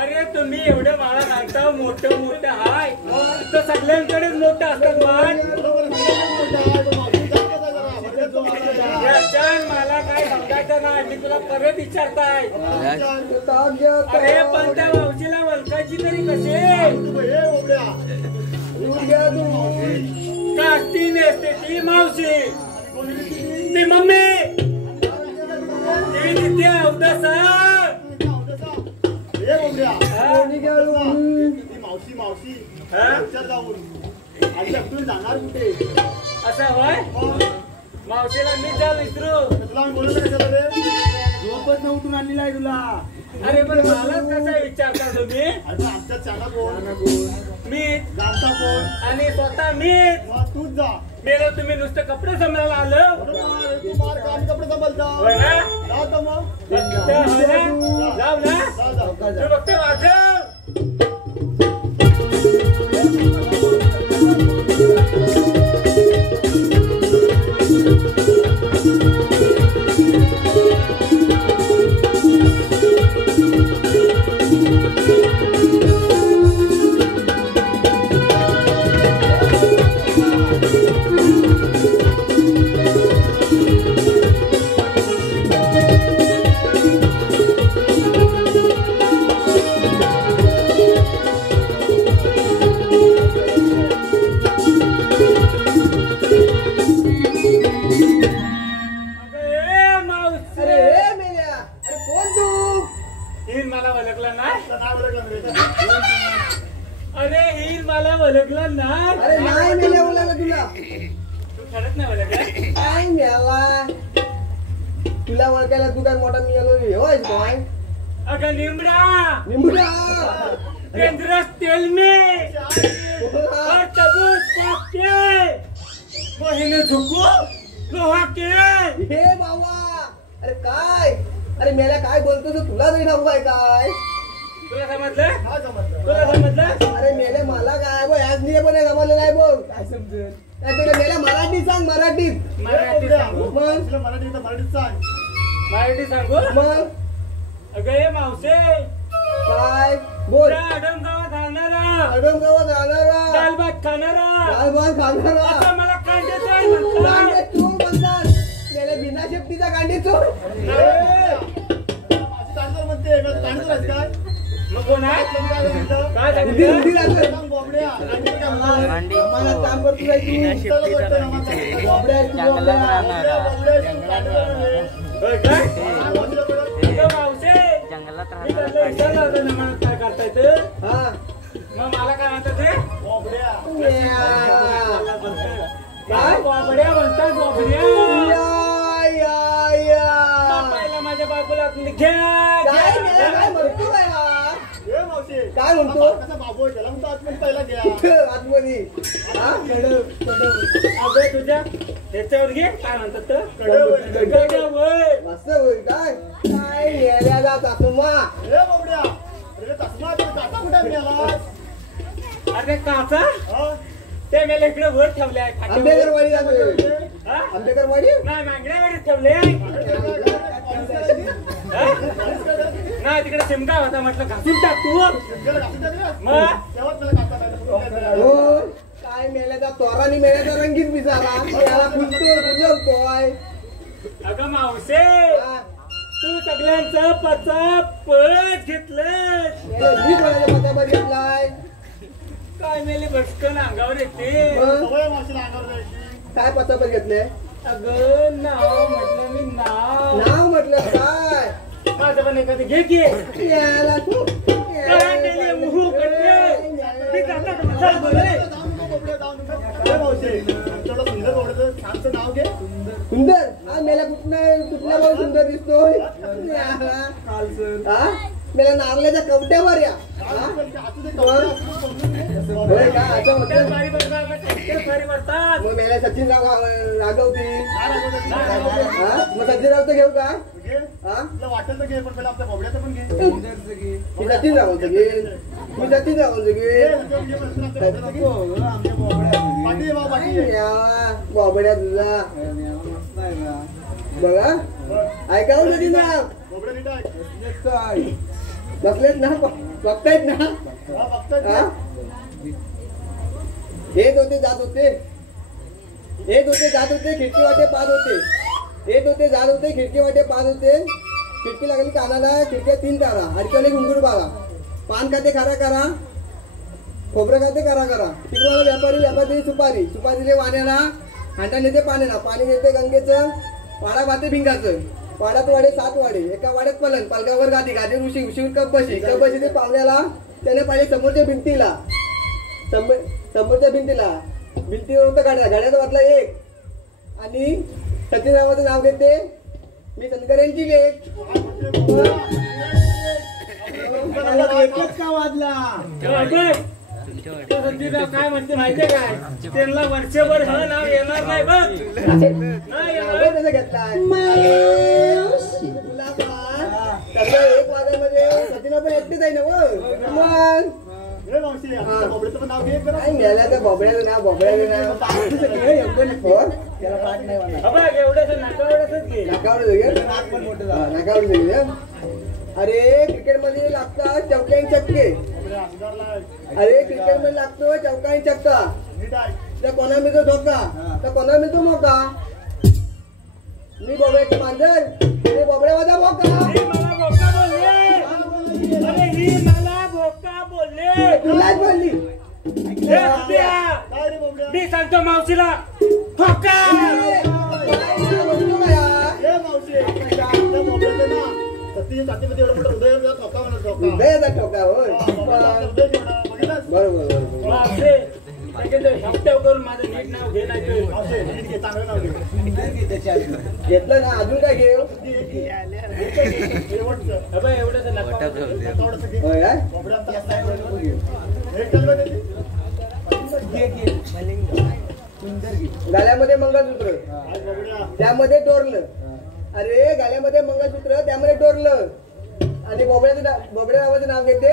अरे तुम्ही एवढं मला सांगता मोठं हाय तर सगळ्यांकडेच मोठं असतात मान बरोबर मावशी जास्त आहे जरा भरगत तो मावशी आहे. याच्यान मला काय सांगायचं नाही मी तुला परत विचारताय अरे पण त्या मावशीला वळखायची तरी कशी तू हे बोबड्या काष्टी नेसते ती मावशी ती मम्मी ती तिथे अवदसा हे बोबड्या ती मावशी मावशी हा? विचार जाऊन आणि आपण जाणार कुठे असं होय मग मावशीला मी जा विसरू तुला मी बोललो कशाला रे झोपत न उठून आणलेला आहे तुला अरे पण मलाच कसा विचारता तुम्ही अरे पण आमच्यात चांगला कोण मी जाणता कोण आणि स्वतः मीच मग तूच जा मेलो तुम्ही नुसतं कपडे समजायला आलं बरोबर, तू मार का आम्ही कपडे सांभाळता होय ना जा तर मग तर होय ना? जाऊ ना जा जा तू फक्त वाजव अगं, ए मावशी अरे मेल्या अरे कोण तू हिन मला ओळखलं नाही तुला नाव ओळखलं नाही रे. अरे हिन मला ओळखलं नाही अरे नाही मेल्या बोलायला तुला तू खरंच नाही ओळखलं काय मेला तुला ओळखायला तू काय मोठा मिळालो होय काय अगं निमडा निंबुडा केंद्र तेल में और तबूत काटे मोहिने झुको लोहा के हे बाबा अरे काय अरे मेल्या काय बोलतो तर तुला नाही ठाऊक आहे काय तुला समजलं काय समजलं तुला समजलं अरे मेले मला काय बघ आज नाही पण जमलं नाही बघ काय समजेल नाही तुला मेल्या मराठीत सांग मराठीत मराठी सांगू मग मराठी सांगू मग अगं ये मावशे काय बोल आडम गावात राहणारा अडम गावात राहणारा दाल भात खाणारा दाल भात खाणारा असं मला कांद्याचं म्हणतात कांडे चोर म्हणतात मेले बिना शेपटीचा कांडे चोर मग कोण आहे काय उंदीर सांगितलं उंदीर असं आम्हाला काम करतो काय तू बोबड्या आहे, तू बोबड्या. होय काय अगं मावशे जंगलात मी त्यांना विचारलं होतं ना मला काय करता येतं हा मग मला काय म्हणतात ते काय? बोबड्या म्हणतात बोबड्या या, या. पहिला माझ्या बायकोला घ्या काय मेला काय म्हणतो काय हा? काय म्हणतो कुठं आतमध्ये हा कडव कडव अगं तुझ्या ह्याच्यावर घे काय म्हणतात तर गड्यावर. असं होईल काय काय मेल्या जात तुम्हा अरे काचा ते मला इकडे वर ठेवले आहे खात्यावर. आंबेकरवाडी जातो हा? आंबेकरवाडी नाही मागण्यावर ठेवले नाही तिकडे शिमगा होता म्हटलं घासून टाक तू मग हो काय मेल्याचा तोरानी मेल्याचा रंगीत बिचारा याला फुलतोय अगं मावशे तू सगळ्यांचं पचापच घेतलं मी कोणाच्या पत्यावर घेतलाय काय मेले भटकन अंगावर येते काय पत्यावर घेतले अगं नाव म्हटलं मी नाव म्हटलं काय माझं पण एखादं घे की याला तू कराटेले मुहू करते मी जाता तर चल बोले. सुंदर हा मेला कुठल्या भाऊ सुंदर दिसतोय हा मेला नारल्याच्या कवट्यावर या हा? होय का असं त्या होतं बारी बघा त्या बारी भरतात मग मेला सचिन रागवती हा मग सचिन राव तर घेऊ का हा मी सचिन रावचं घेईन मी सचिन रावचं घेईन बोबड्या तुझा बघा ऐकावं सचिन राव बसलेत ना बघतायत ना हा? येत होते जात होते येत होते जात होते खिडकी वाटे पाहत होते येत होते जात होते खिडकी वाटे पाहत होते खिडकी लागली कानाला खिडक्या 3 तारा अडकवले घुंगूर बागा पान खाते खारा करा खोबरं खाते करा करा तिकडे व्यापारी सुपारी दिले वाण्याला हांडा नेते पाण्याला पाणी नेते गंगेचं पाडा भाते भिंगाचं पाड्यात वाडे 7 वाडे एका वाड्यात पलंग पालकावर गादी उशी उशीवर कप बशी ते पाहुण्याला त्याने पाहिजे समोरच्या भिंतीला भिंतीवर होतं गाड्यात वाटला एक आणि सचिन रावाचं नाव घेते मी सनकऱ्यांची लेख एकच का वाजला संदीपराव काय म्हणते माहितीये काय त्यांना वर्षभर हा नाव येणार नाही बघ नाही येणार. त्याचा घेतलाय तुला पण त्याचं एक वाद्यामध्ये सचिन पण एकटीच आहे ना मग काय मेल्याचं बोबड्याचं नाव त्याला पाठ नाही म्हणा अबा एवढंच नाकावरच घे नाकावर जाईल अरे क्रिकेट मध्ये लागतात चौका आणि चक्के अरे क्रिकेट मध्ये लागतो चौका आणि चक्का त्या कोणा मिळतो धोका त्या कोणा मिळतो मोका मी बोबड्याची मांजर अरे बोबड्या माझा बोका ही मला बोका बोलले अरे ही मला बोका बोलले तुलाच बोलली हे हत्या. मी सांगतो मावशीला ठोका उदयाचा ठोका होय बरोबर मावशी हप्त्याव करून माझं नीट नाव घे नाही घेतलं ना अजून काय घेऊ अबा एवढंच नका होय काय गळ्यामध्ये मंगळसूत्र त्यामध्ये डोरलं अरे गाल्यामध्ये मंगळसूत्र त्यामध्ये डोरलं आणि बोबड्या नावाचं नाव घेते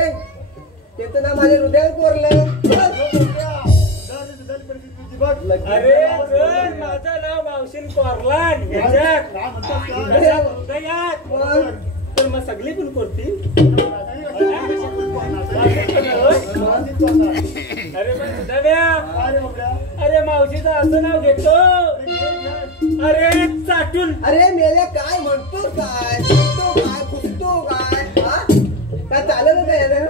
त्याचं नाव माझ्या हृदयात कोरलं. अरे पण माझं नाव मावशीन कोरलान ह्याच्यात हृदयात. तर मग सगळी पण करतील. अरे पण सुधाव्या, अरे मावशीचं असं नाव घेतो. अरे चाटून. अरे मेल्या काय म्हणतो काय फुटतो काय फुटतो काय हा काय चालत काय ना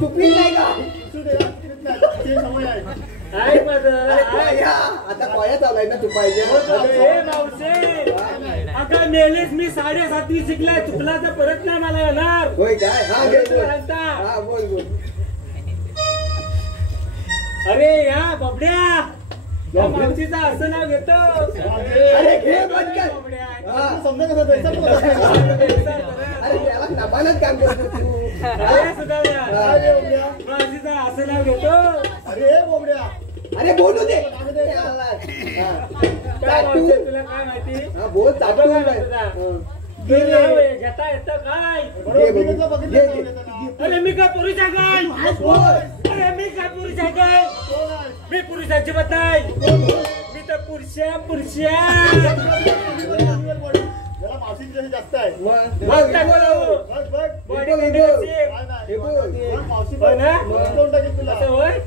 चुकली नाही का काय माझं आता कोया चालू आहे ना चुपायचे. अरे मावशी, अगं मेलीस मी 7.5वी शिकलाय. चुकला तर परत नाही मला येणार. होय काय हा घे बोल. सांगता. हा बोल बोल. अरे या बबड्या, या मावशीचं असं नाव घेतो. अरे घे पटकन. बबड्या. हा. अरे अरे त्याला नबानच काम करतो तू. सुधाव्या, मावशीचं असं नाव घेतो. अरे बोलू दे. काय मावशी, तुला काय माहिती? हा बोल चाटू बघा तुझा. तू नाव घेता येतं काय? अरे मी काय पुरुष आहे काय? अरे मी काय पुरुष आहे काय? मी पुरुषाची बात नाही. मी तर पुरुषा. मग काय बोलावं? बॉडी बिल्डरची. हो ना? असं होय?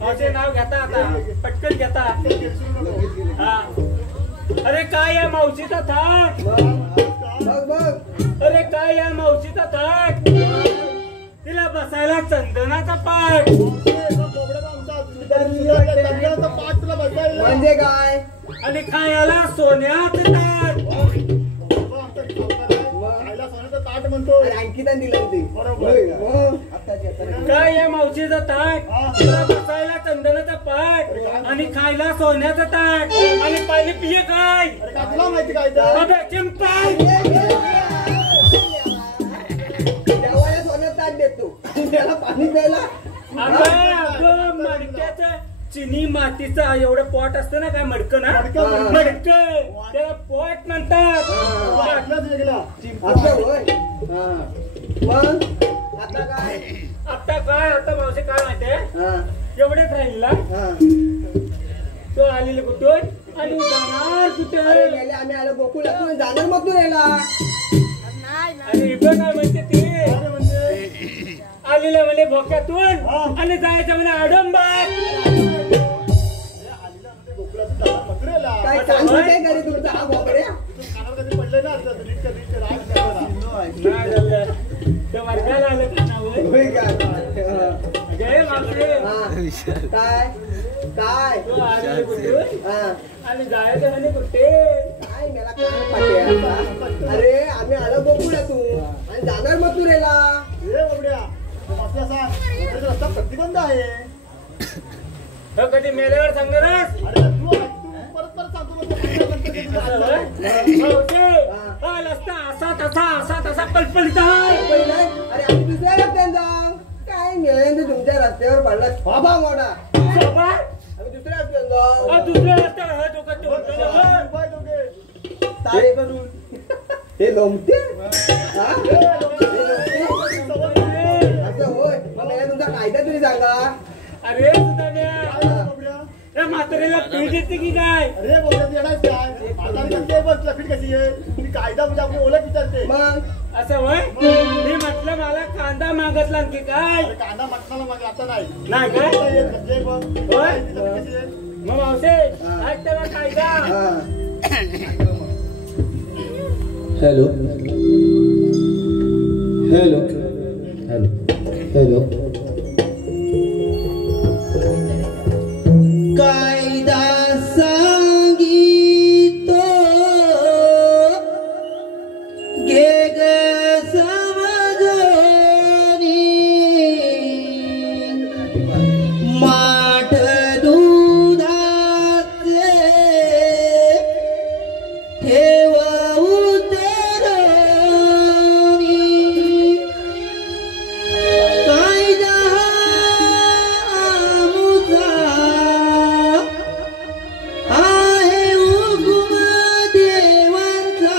मावशी नाव घेता आता, पटकन घेता. हा. अरे काय या मावशीचा थाट. बघ बघ. अरे काय या मावशीचा थाट. तिला बसायला चंदनाचा पाठ. म्हणजे काय आणि खायला सोन्याचं ताट. अरे आणखी त्यांनी दिलं ते होय, मग. काय या मावशीचा ताट. तिला बसायला चंदनाचा पाठ आणि खायला सोन्याचं ताट. आणि पहिले पिये काय माहिती काय चिंपाय. देवाला सोन्यात ताट देतो त्याला पाणी प्यायला. अगं मडक्याचं चिनी मातीचं एवढं पॉट असतं ना, काय मडकं ना, मडकं त्याला पॉट म्हणतात. असं होय. हा. मग आता काय आता मावशी काय माहितीये, हा एवढेच राहिला. हा. तो आलेला कुठून आणि जाणार कुठे. अरे गेले आम्ही आलो गोकुळातून जाणार मग तू यायला. अरे इथं काय म्हणते ते, आलेलं म्हणे भोक्यातून आणि जायचं म्हणे आडंबर. काय चालू काय घरी तुमचा हा बोकड्या. नाही झालं. ते वर्गाला आलं का नाव. होय का जय मावशी. हा. काय काय तो आलेलं कुठून हा आणि जायचं म्हणे कुठे. काय मला काय पाहिजे. अरे आम्ही आलो गोकुळातून आणि जाणार मग तू रेला. प्रतिबंध आहे. तो कधी मेल्यावर सांगणारच. परत असा तसा पलपलित आहे. अरे आम्ही दुसऱ्या रस्त्याने जाऊ. काय मिळेल तुमच्या रस्त्यावर पडला बाबा मोठा. आम्ही दुसऱ्या रस्त्याने जाऊ. दुसऱ्या रस्त्यावर हा डोकं ते होतं. तारे करून हे लोमते. हा? हे लोमते? असं होय. मग मला तुमचा कायदा तुम्ही सांगा. अरे सुधाम्या, त्या म्हातारीला पीठ येते की काय. अरे बोलत येणार काय आता बस लफीट कशी आहे. तुम्ही कायदा म्हणजे आपण ओळख विचारते. मग असं होय. मी म्हटलं मला कांदा मागतला की काय. कांदा मटणाला मागे आता नाही. नाही काय होय. कशी आहे. मग मावशे ऐक त्याला कायदा. हा. Hello hello hello hello. कायदा सांगितो घे ग समजोनी माठ दुधाचे ठेव उतरणी. कायदा मुझा आहे हुकुम देवांचा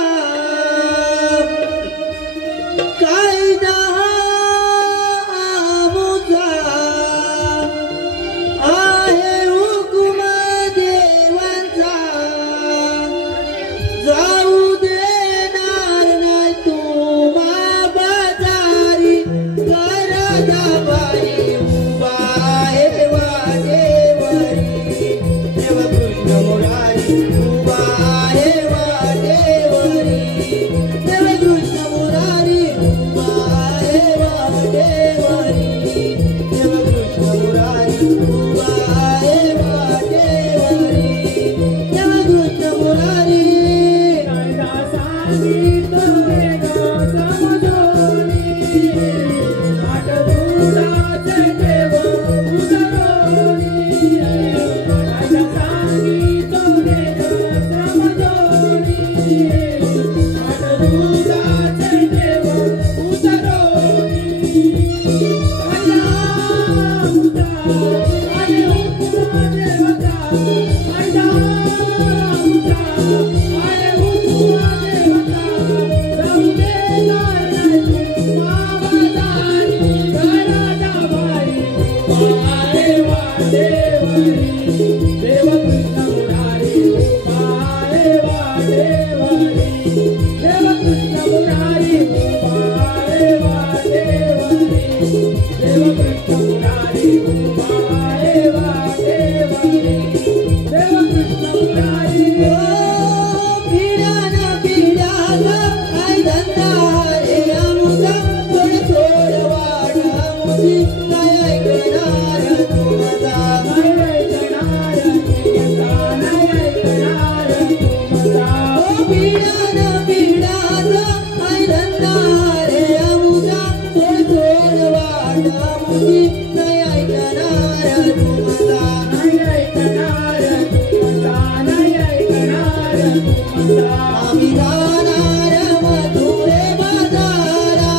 माझी नाही ऐकणार तू माझा नाही ऐकणार तू माझा नाही ऐकणार तू माझा आम्ही जाणार मथुरे बाजारा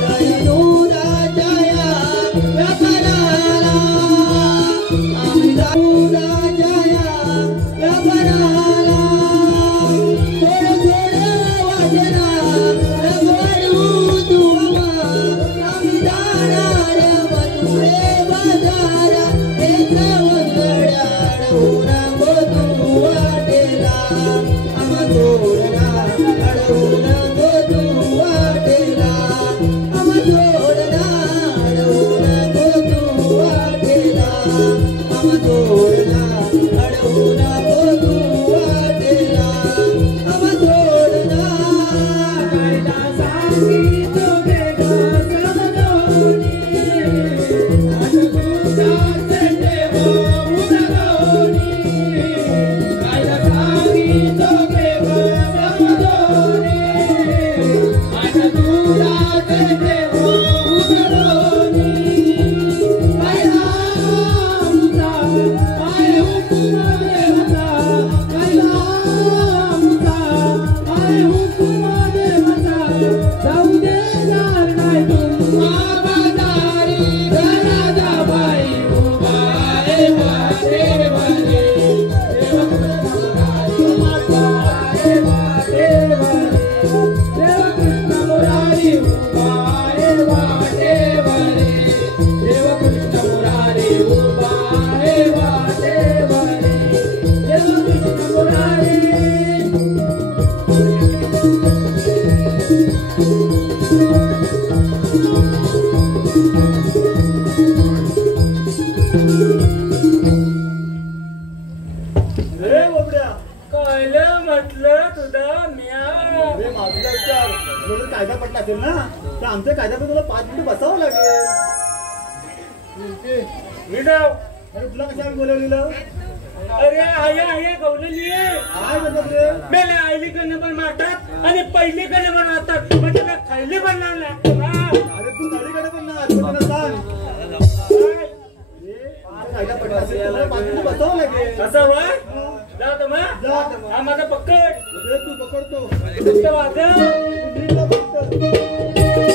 दही दुधाच्या या व्यापाराला आम्ही दुधाच्या या व्यापाराला थोडं थोडं वाजना रगडू तू आम्ही जाणार मथुरे बाजारा एक वंगड्या अडवून तू वाटेला आम्हा सोडला अडवून तू वाटेला आम्हा सोडला अडवून तू वाटेला आम्हा सोडला अडवून तू वाटेला आम्हा सोडला कायदा सांगितो बेगा समजोनी आणि दुधाचे देव उडवणी कायदा सांगितो बेगा समजोनी आणि दुधाचे देव उडवणी कायदा आमचा पाय हुकुम देवाचा कायदा आमचा पाय हुकुम देवाचा जाऊ देणार नाही तुम्हा बाजारी राजा बाई उभा आहे वाटेवरे देव कृष्ण मुरारी उभा आहे वाटेवरे देव कृष्ण मुरारी उभा आहे वाटेवरे देव कृष्ण मुरारी रे बोबड्या कळलं म्हटलं तुझा म्या अरे माझा विचार तुला कायदा पडला असेल ना तर आमच्या कायद्यामध्ये तुला 5 मिनिटं बसावं लागेल मी जाऊ अरे तुला कशाला बोलवलेलं अरे आया गवलेली काय म्हणतात रे मेले आईलीकडनं पण मारतात आणि पहिलीकडनं पण मारतात म्हणजे काय खायली पण लागला अरे तू गाडीकडे पण ना आजूबाजूला सांग कायदा पडला असेल तुला 5 मिनिटं बसावं लागेल असं वय जाऊ तर मग जा हा माझा पक्कड अरे तू पकडतो नुसतं वाजव नीट जा फक्त.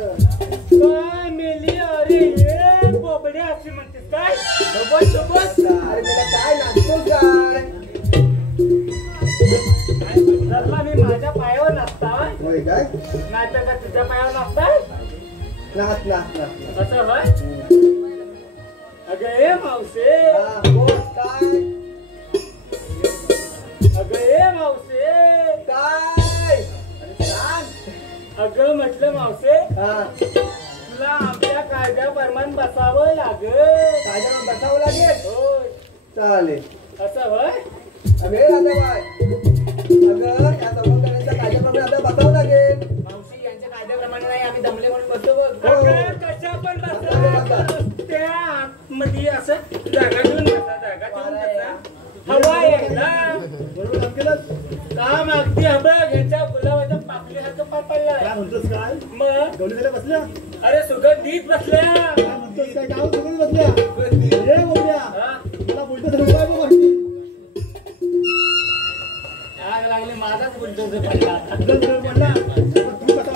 काय मेली अरे हे बोबडे अशी म्हणतेस काय बस बस अरे मला काय नाचतो काय धरला मी माझ्या पायावर नाचताय होय काय नाहीतर का तुझ्या पायावर नाचताय नाच नाच नाच असं होय अगं ए मावसे हा, बोल काय अगं ए मावसे काय अरे सांग अगं म्हटलं मावसे हा तुला आमच्या कायद्याप्रमाणे बसावं लागेल कायद्यावर बसावं लागेल होय चालेल असं होय अगे राधाबाई अगं या संबंधांचा कायद्याप्रमाणे आपल्याला बसावं लागेल मावशी यांच्या कायद्याप्रमाणे नाही आम्ही दमले म्हणून बसतो बघ हो. अगं कशा पण बसा त्या आतमध्ये असं जागा देऊन बसा जागा देऊन बसा हवा एकदा बरोबर काम केलं काम अगदी बघ यांच्या गुलाबाच्या पाकळीसारखं पार पडलाय काय म्हणतोस काय मग गवली झाल्या बसल्या अरे सुगंधीत बसल्या काय म्हणतोस काय गाव सोडून बसल्या रे बोलल्या हा? मला बोलतो तर काय बघ वाटते आग लागली माझाच बुलडोझर पडला आपलं घर पडला पण तू कसा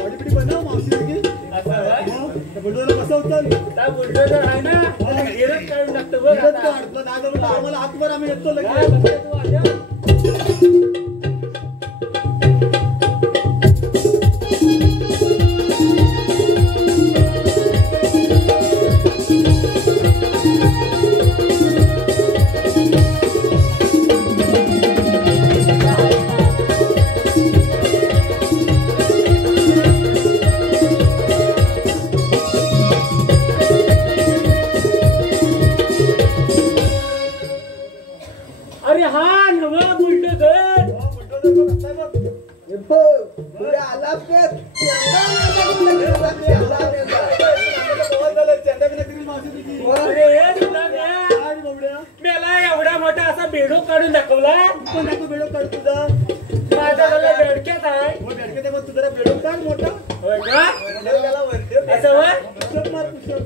बॉडी पिडी बनव मावशी की असं होय? बुलडोजर बसवतं त्या बुलडोझर आहे ना त्याला गिरत काढून टाकतो बघ तुला आता. नाही जमलं आम्हाला हातभर आम्ही येतो काय लगेच बघते तू आता? अरे हा नवा बुलडोझर. पुढे आला मेला एवढा मोठा असा बेडूक काढून दाखवला. बेडूक काढ तुझा. माझ्या बेडक्यात आहे. बेडके मग तुझा बेडूक काढ मोठा. होय का असं वय पुस्तक मार पुस्तक.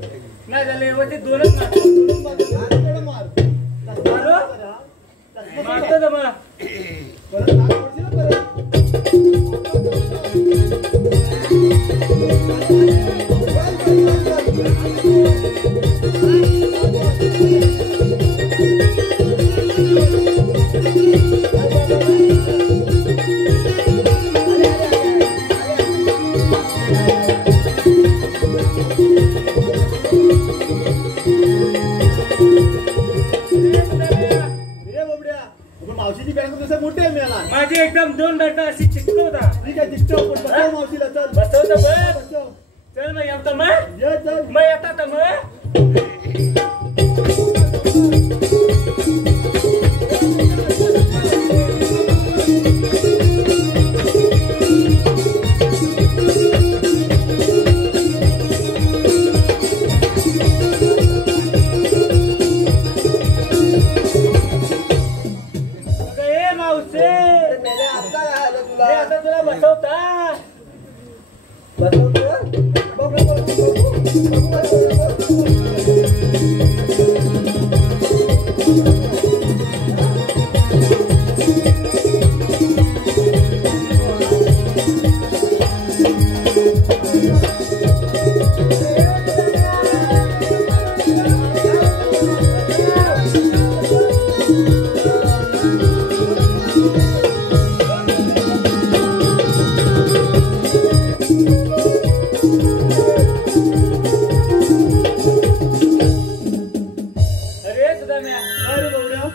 नाही झालं ते दोनच मार. मारतो ना मग. परत हात पडशील ना परत. मावशीची बँक जसं मोठे मिळाला. माझी एकदम दोन बॅटा अशी चिकटवता. ठीक आहे चिकटव बसव मावशीला. चल बसवतो बघ. बसव. चल मग येतो मग. ये चल. मग येता तर मग. आता तुला बसवता.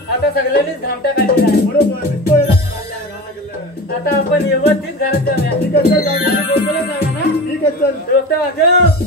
आता सगळ्यांनीच घामटा काढलेला आहे. बरोबर. आता आपण व्यवस्थित घरात जाऊया. ठीक आहे चल जाऊया. बोलतोय जाऊया ना. ठीक आहे चल. डोकं वाजव.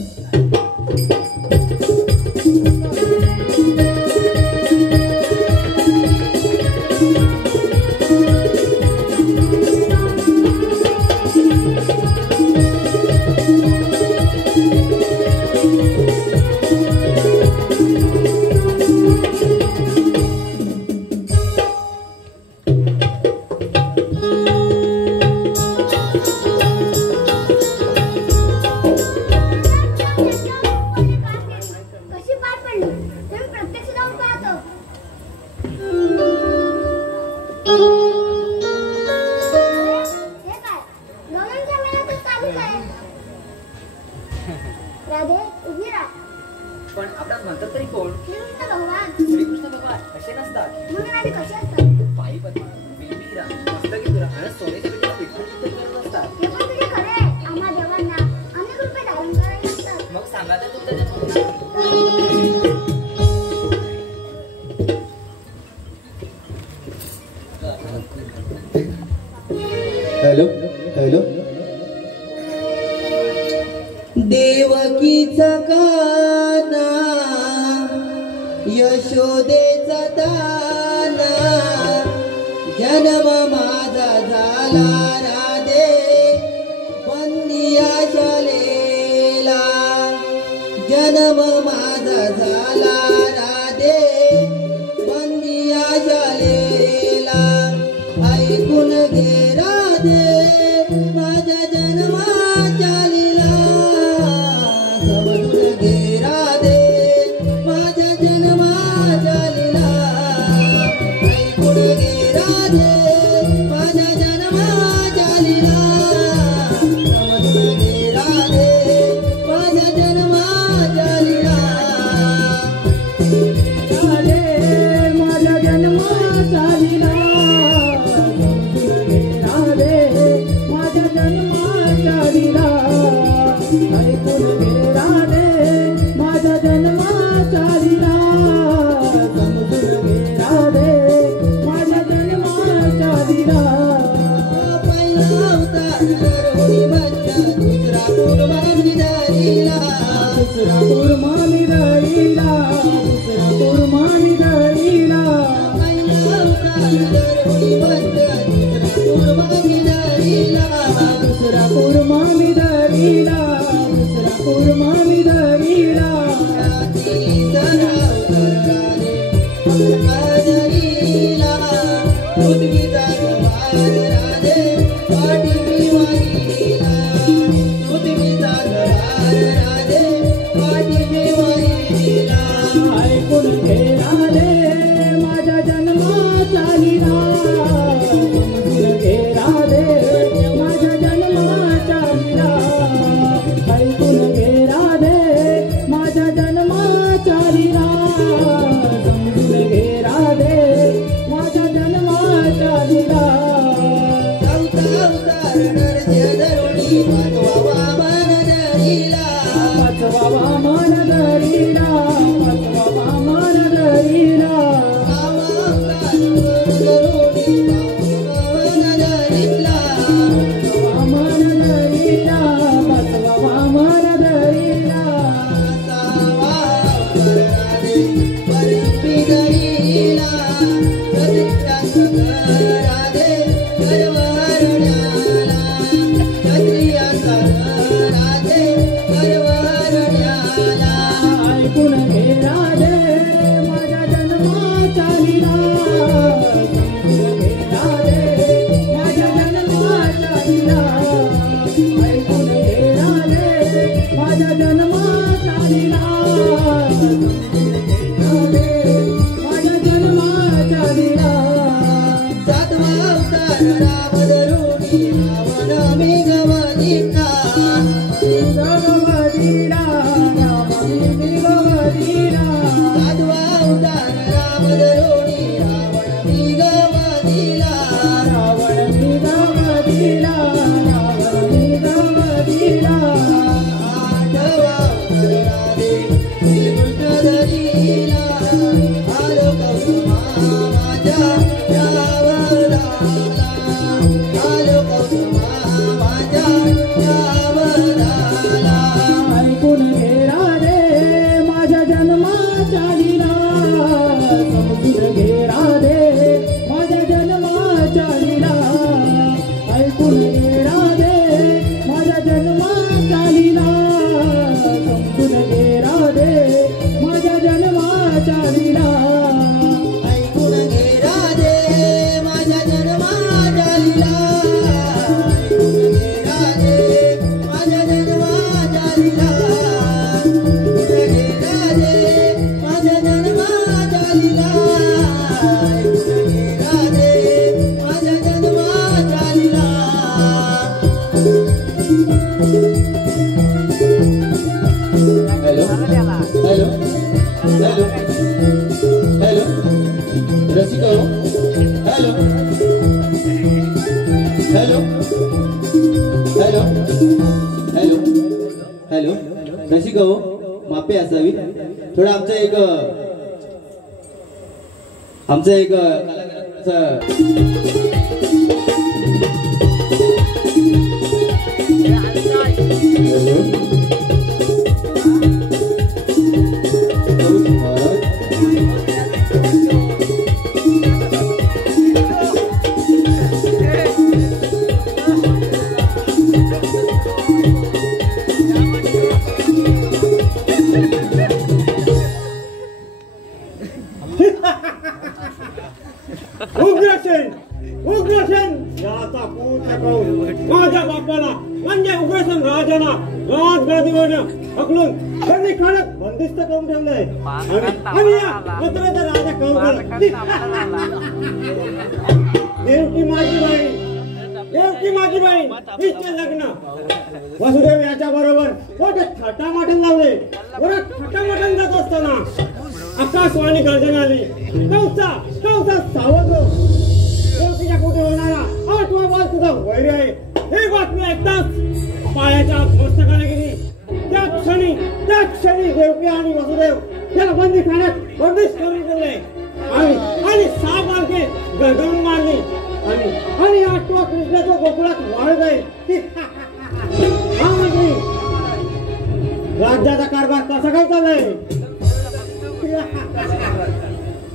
राधे उभी राहा. पण आपल्यात म्हणतात तरी कोण? श्रीकृष्ण भगवान. श्रीकृष्ण भगवान कसे नसतात? मग राधे कसे असतात? पायी पद्मा बिलबिरा मस्तकी तुला आणि सोन्याच्या पिठीला पिठून करत असतात. हे पण तुझे खरे आहे. आम्हा देवांना अनेक रूपे धारण करायला लागतात. मग सांगा तर तुमच्या जन्म. Hello hello. देवकीचा काना यशोदेचा दाना जन्म माझा झाला राधे बंदिया शालेला. जन्म माझा झाला राधे बंदिया शालेला. ऐकून घे राधे माझ्या जन्माच्या लीला. समजून घे राधे माझ्या जन्माच्या लीला. ऐकून घे राधे माझ्या जन्माच्या लीला. समजून घे राधे माझ्या जन्माच्या लीला. राधे माझ्या जन्माच्या लीला. माझ्या जन्माच्या लीला. ऐकून घे राधे माझ्या जन्माच्या लीला. समजून घे राधे माझ्या जन्माच्या लीला. पहिला अवतार नरहरी माझ्या दुसरा कुर्बानी धरीला. दुसरा कुर्बानी धरीला. दुसरा कुर्बानी धरीला. पहिला अवतार पृथ्वीचा गवार राधे पाठीशी वाहिला पृथ्वीचा गवार राधे पाठीशी वाहिला ऐकून घे राधे माझ्या जन्माचा लीला समजून घे राधे माझ्या जन्माचा लीला ऐकून घे राधे माझ्या जन्माचा लीला समजून घे राधे माझ्या जन्माचा लीला अवतार नरस्य धरुणी पाचवा वामन धरिला पाचवा वामन धरिला पाचवा वामन धरिला वामन धरिला पाचवा वामन धरिला ऐकून घे राधे माझ्या जन्माचा लीला समजून घे राधे माझ्या जन्माचा लीला ऐकून घे राधे माझ्या जन्माचा लीला समजून घे राधे माझ्या जन्माचा लीला सातवा अवतार राम धरुणी रावण मी गवनिता गवदीरा रामी गवदीरा सातवा अवतार राम धरुणी रावण मी गवनिला रावण मी गवदीरा रावण मी गवदीरा आठवा अवतार राधे श्रीकृष्ण धरिला आलो कौसुमा माझ्या रावणाला आलो कौसुमा माझ्या रावणाला ऐकून घे राधे माझ्या जन्माचा लीला समजून घे राधे माझ्या जन्माचा लीला ऐकून घे राधे माझ्या जन्माचा लीला समजून घे राधे माझ्या जन्माचा लीला ऐकून घे राधे माझ्या जन्माच्या लीला ऐकून घे राधे माझ्या जन्माच्या लीला ऐकून घे राधे माझ्या जन्माच्या लीला ऐकून घे राधे माझ्या जन्माच्या लीला hello hello hello hello Rasika हो hello hello hello hello hello Rasika हो माफी असावी थोडं आमचं एक उग्रसेन याचा पुत्र करून माझ्या बापाला म्हणजे उग्रसेन राजाला राजगादीवर हकलून त्यांनी काढत बंदिस्त करून ठेवलंय आणि या मथुरेचा राजा कौरव देवकी माझी बहीण हिचे लग्न वसुदेव याच्या बरोबर मोठे थाटामाटण लावले बरं थाटामाटण जात असताना आकाशवाणी गर्जना आली कौसा सावध हो देवकीच्या पोटी होणारा 8वा बाल तुझा वैरी आहे ही बातमी ऐकताच पायाच्या मस्तकाने गेली त्या क्षणी देवकी आणि वसुदेव याला बंदीखान्यात बंदिश करून ठेवले आणि 6 बालके गरगरून मारली आणि 8वा कृष्णाच्या गोकुळात वाढ जाईल हा मंत्री राज्याचा कारभार कसा काय चाललाय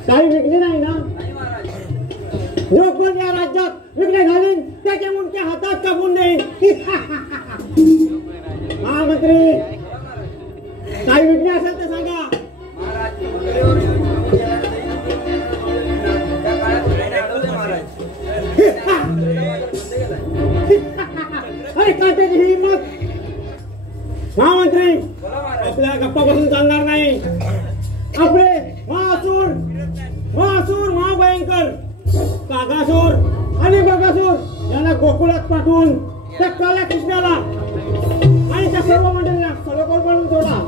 काही विकली नाही ना जो कोण या राज्यात विकले घालीन त्याच्या मुंडके हातात कापून देईन हा मंत्री काही विकले असेल तर सांगा महामंत्री आपल्या गप्पा बसून चालणार नाही. आपले महासूर महाभयंकर कागासूर आणि बगासूर यांना गोकुळात पाठवून त्या काल्या कृष्णाला आणि त्या सर्व मंडळींना सलोखोल करून सोडा.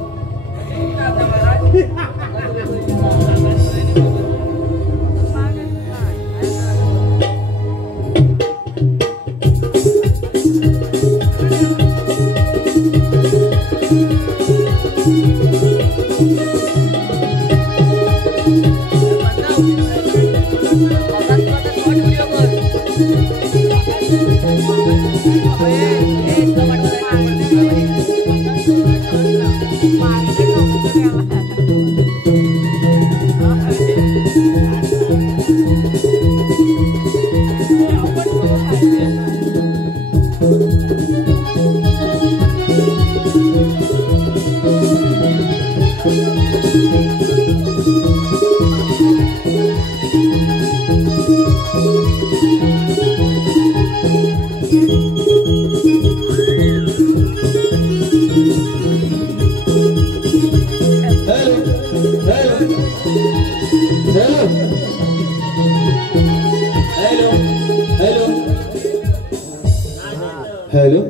हॅलो.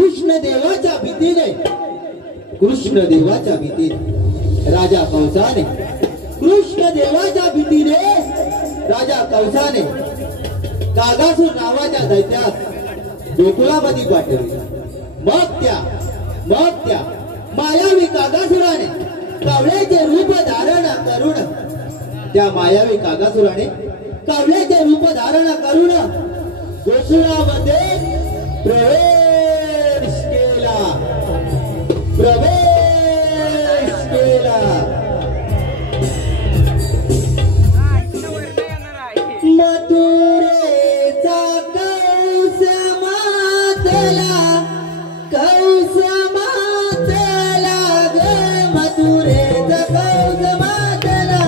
कृष्णदेवाच्या भीतीने राजा कंसाने राजा कंसाने कागासूर नावाच्या दैत्यात गोकुळामध्ये पाठवले. मग त्या मायावी कागासुराने कावळ्याचे रूप धारण करून गोकुळामध्ये प्रवेश केला. मथुरेचा कंस मातला ग. मथुरेचा कंस मातला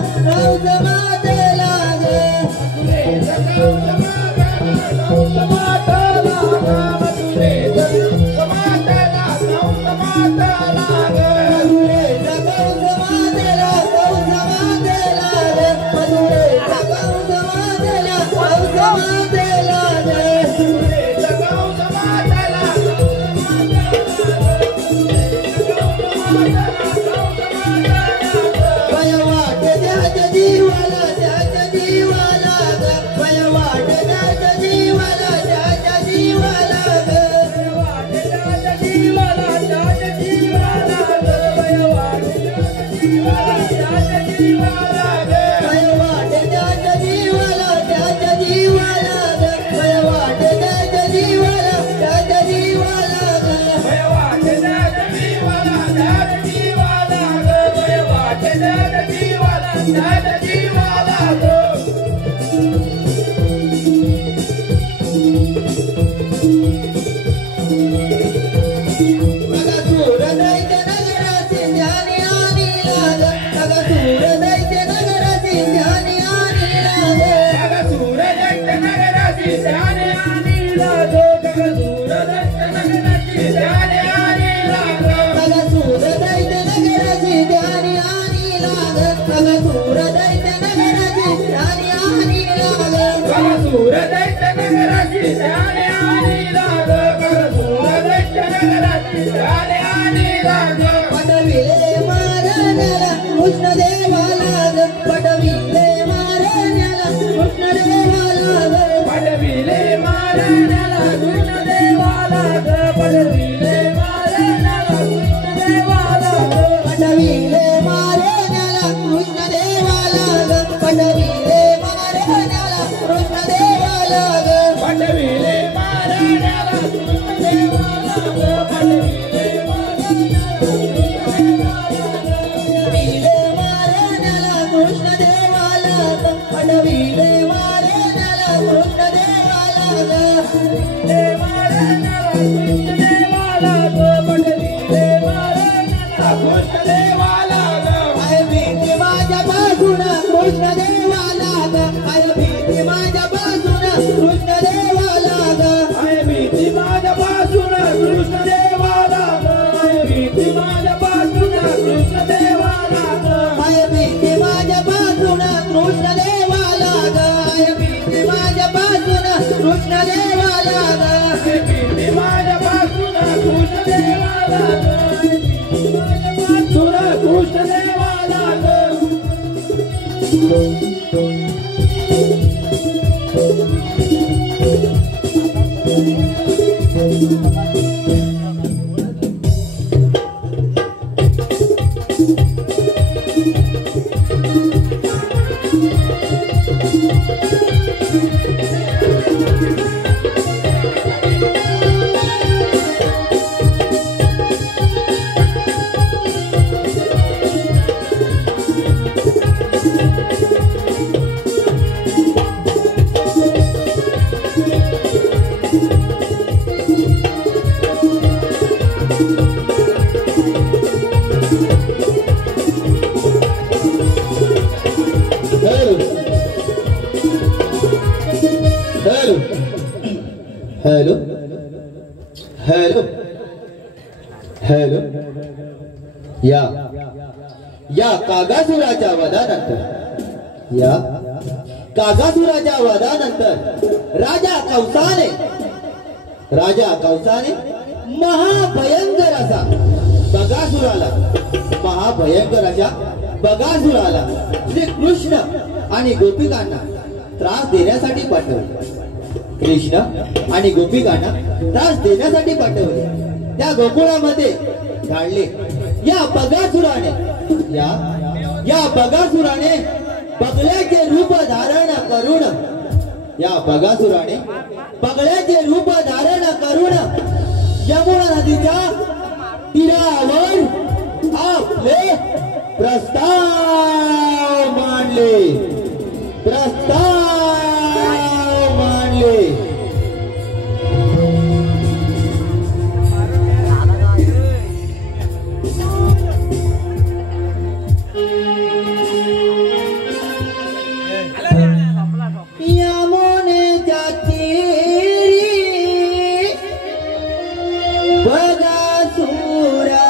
कृष्ण देवाला कीर्ती माझ्यापासून कृष्ण देवाला कीर्ती माझ्यापासून कृष्ण देवाला कृष्ण देवाला हॅलो हॅलो हॅलो या कागासुराच्या वधानंतर राजा कंसाने महाभयंकर अशा बगासुराला श्री कृष्ण आणि गोपिकांना त्रास देण्यासाठी पाठवले त्या गोकुळामध्ये धाडले या बगासुराने बगळ्याचे रूप धारण करून यमुना नदीच्या तीरावर आपले प्रस्ताव मांडले यमुनेच्या तीरी बगासुरा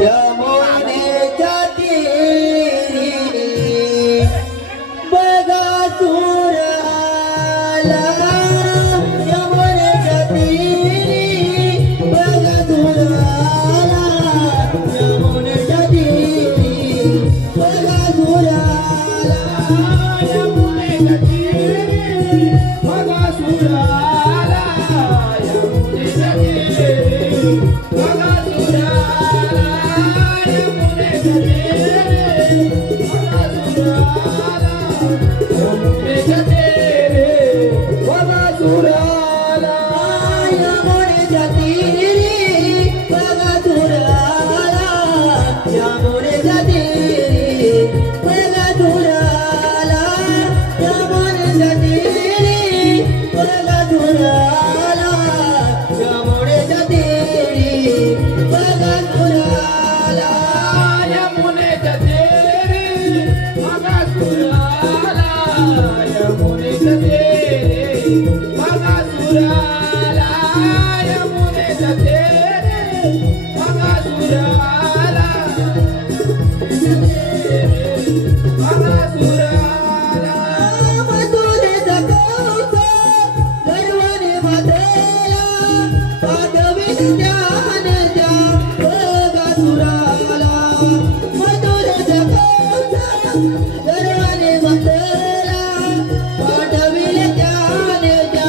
यमुनेच्या तीरी बगासुराला यमुनेच्या तीरी बगासुराला यमुनेच्या तीरी बगासुराला यमुनेच्या तीरी बगासुराला यमुनेच्या तीरी बगासुराला यमुनेच्या तीरी बगासुराला यमुनेच्या तीरी बगासुराला यमुनेच्या तीरी बगासुराला यमुनेच्या तीरी बगासुराला यमुनेच्या तीरी बगासुराला यमुनेच्या तीरी बगासुराला यमुनेच्या तीरी बगासुराला यमुनेच्या तीरी बगासुराला यमुनेच्या तीरी बगासुराला बगासुराला मथुरेचा कंस गर्वाने मातेला पाठविले ज्ञानच्या बगासुराला मथुरेचा कंस गर्वाने मातेला पाठविले ज्ञानच्या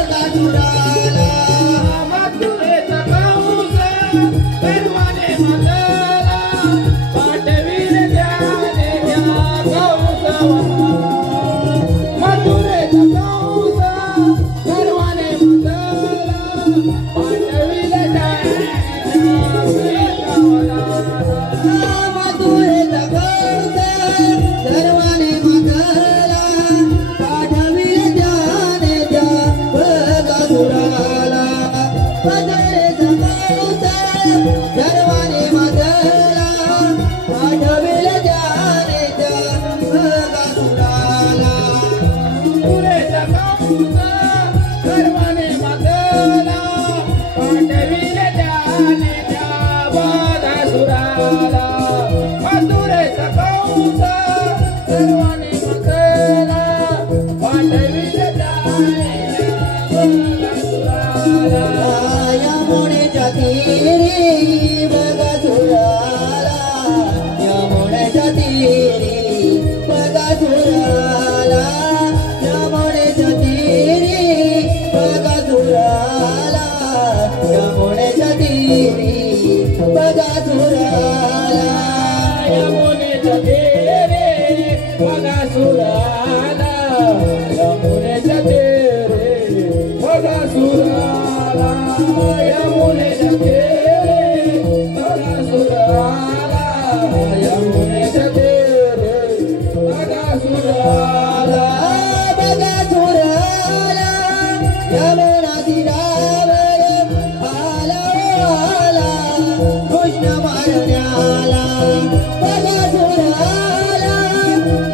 बगासुराला मथुरेचा कंस गर्वाने मातेला पाठविले ज्ञानेच्या कंसाला मथुरेचा कंस गर्वाने मातेला पाठविले ज्ञानेच्या मथुरेचा कंस गर्वाने मातेला पाठविले ज्ञानेच्या बगासुराला मथुरेचा कंस गर्वाने मातेला पाठविले ज्ञानेच्या बगासुराला तेरे बगासुराला यमुनेच्या तेरे बगासुराला यमुनेच्या तेरे बगासुराला यमुनेच्या तेरे बगासुराला बगासुराला यमुना तीरावर आला आला कृष्ण मारण्याला बगासुराला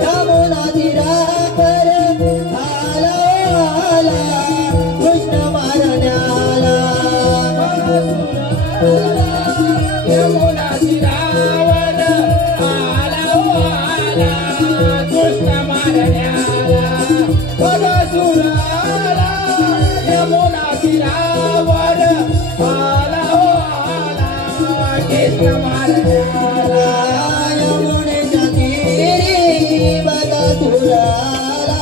यमुना तीरावर आला आला कृष्ण मारण्याला यमुना तीरावर आला आला कृष्ण मारण्याला बगासुराला यमुना तीरावर आला आला कृष्ण मारण्याला यमुनेच्या तीरी बगासुराला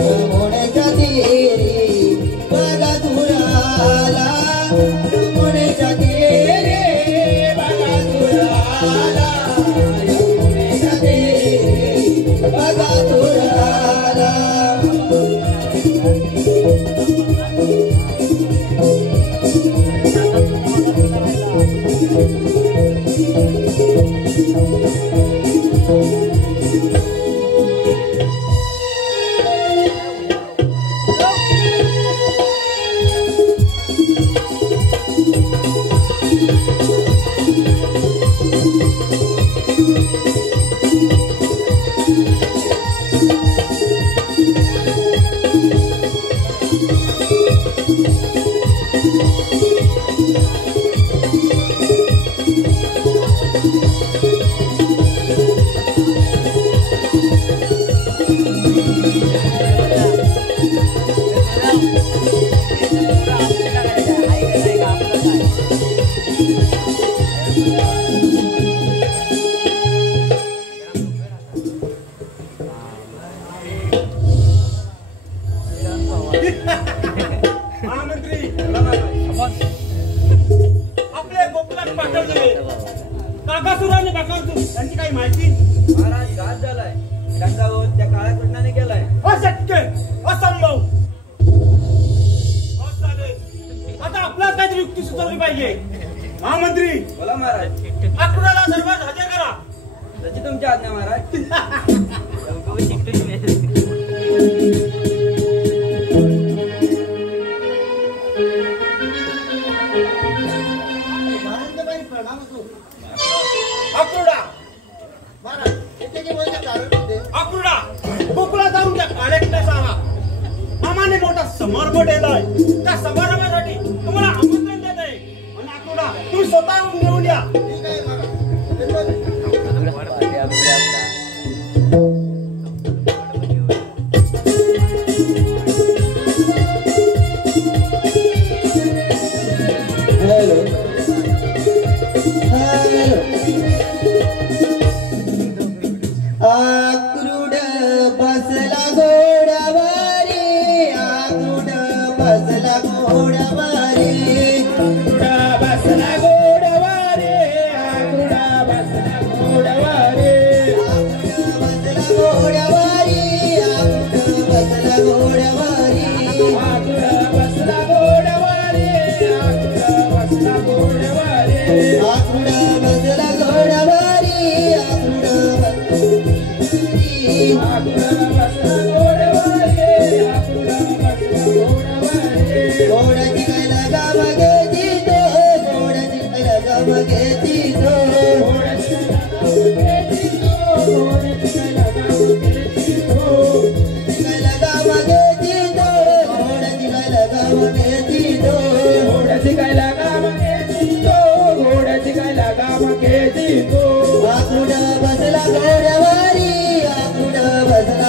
यमुनेच्या तीरी बगासुराला यमुनेच्या तीरी बगासुराला यमुनेच्या तीरी बगासुराला महामंत्री आपले गोकुलात पाठवले काकासुराने बकासूर त्यांची काही माहिती महाराज घात झालाय त्यांचा वध त्या काळ्या कृष्णाने केलाय अशक्य असंभव आता आपल्याला काहीतरी युक्ती सुचवली पाहिजे महामंत्री बोला महाराज अक्रूराला दरबार हजर करा त्याची तुमची आज्ञा महाराज अक्रूरा अक्रूरा गोकुळात जाऊन त्या काळ्याकडे सांगा मामाने मोठा समारंभ ठेवलाय त्या समारंभासाठी तुम्हाला आमंत्रण देत आहे आणि अक्रूरा तुम्ही स्वतःहून घेऊन या हॅलो हॅलो आक्रूड बसला घोडावारी आक्रूड बसला घोडावारी आक्रूडा बसला घोडवारे आक्रूडा बसला घोडवारे बसला घोडावारी आक्रूड बसला घोडावारी आक्रूडा बसला घोडवारे आक्रूडा बसला घोडवारे आक्रूड बसला घोडावारी आक्रूड आक्रूडा बसला घोडवारे आक्रूडा बसला घोडवारे घोडाची काय लगा मगे जितो घोडाची काय लगा मगे जितो घोड्याची काय लगा मगे जितो घोडाची काय लगा मगे जितो घोडाची काय लगा मगे जितो घोड्याची काय लागा मगे जितो आक्रूड बसला घोडावारी आक्रूड बसला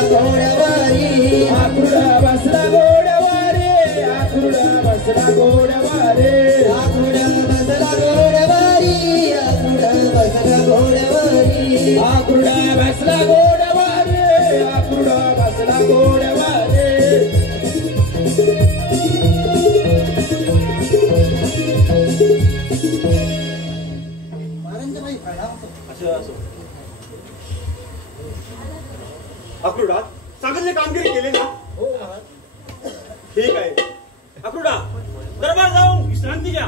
अक्रूरात सांगितले कामगिरी केली ना? ठीक आहे. अक्रूरा दरबार जाऊन विश्रांती घ्या.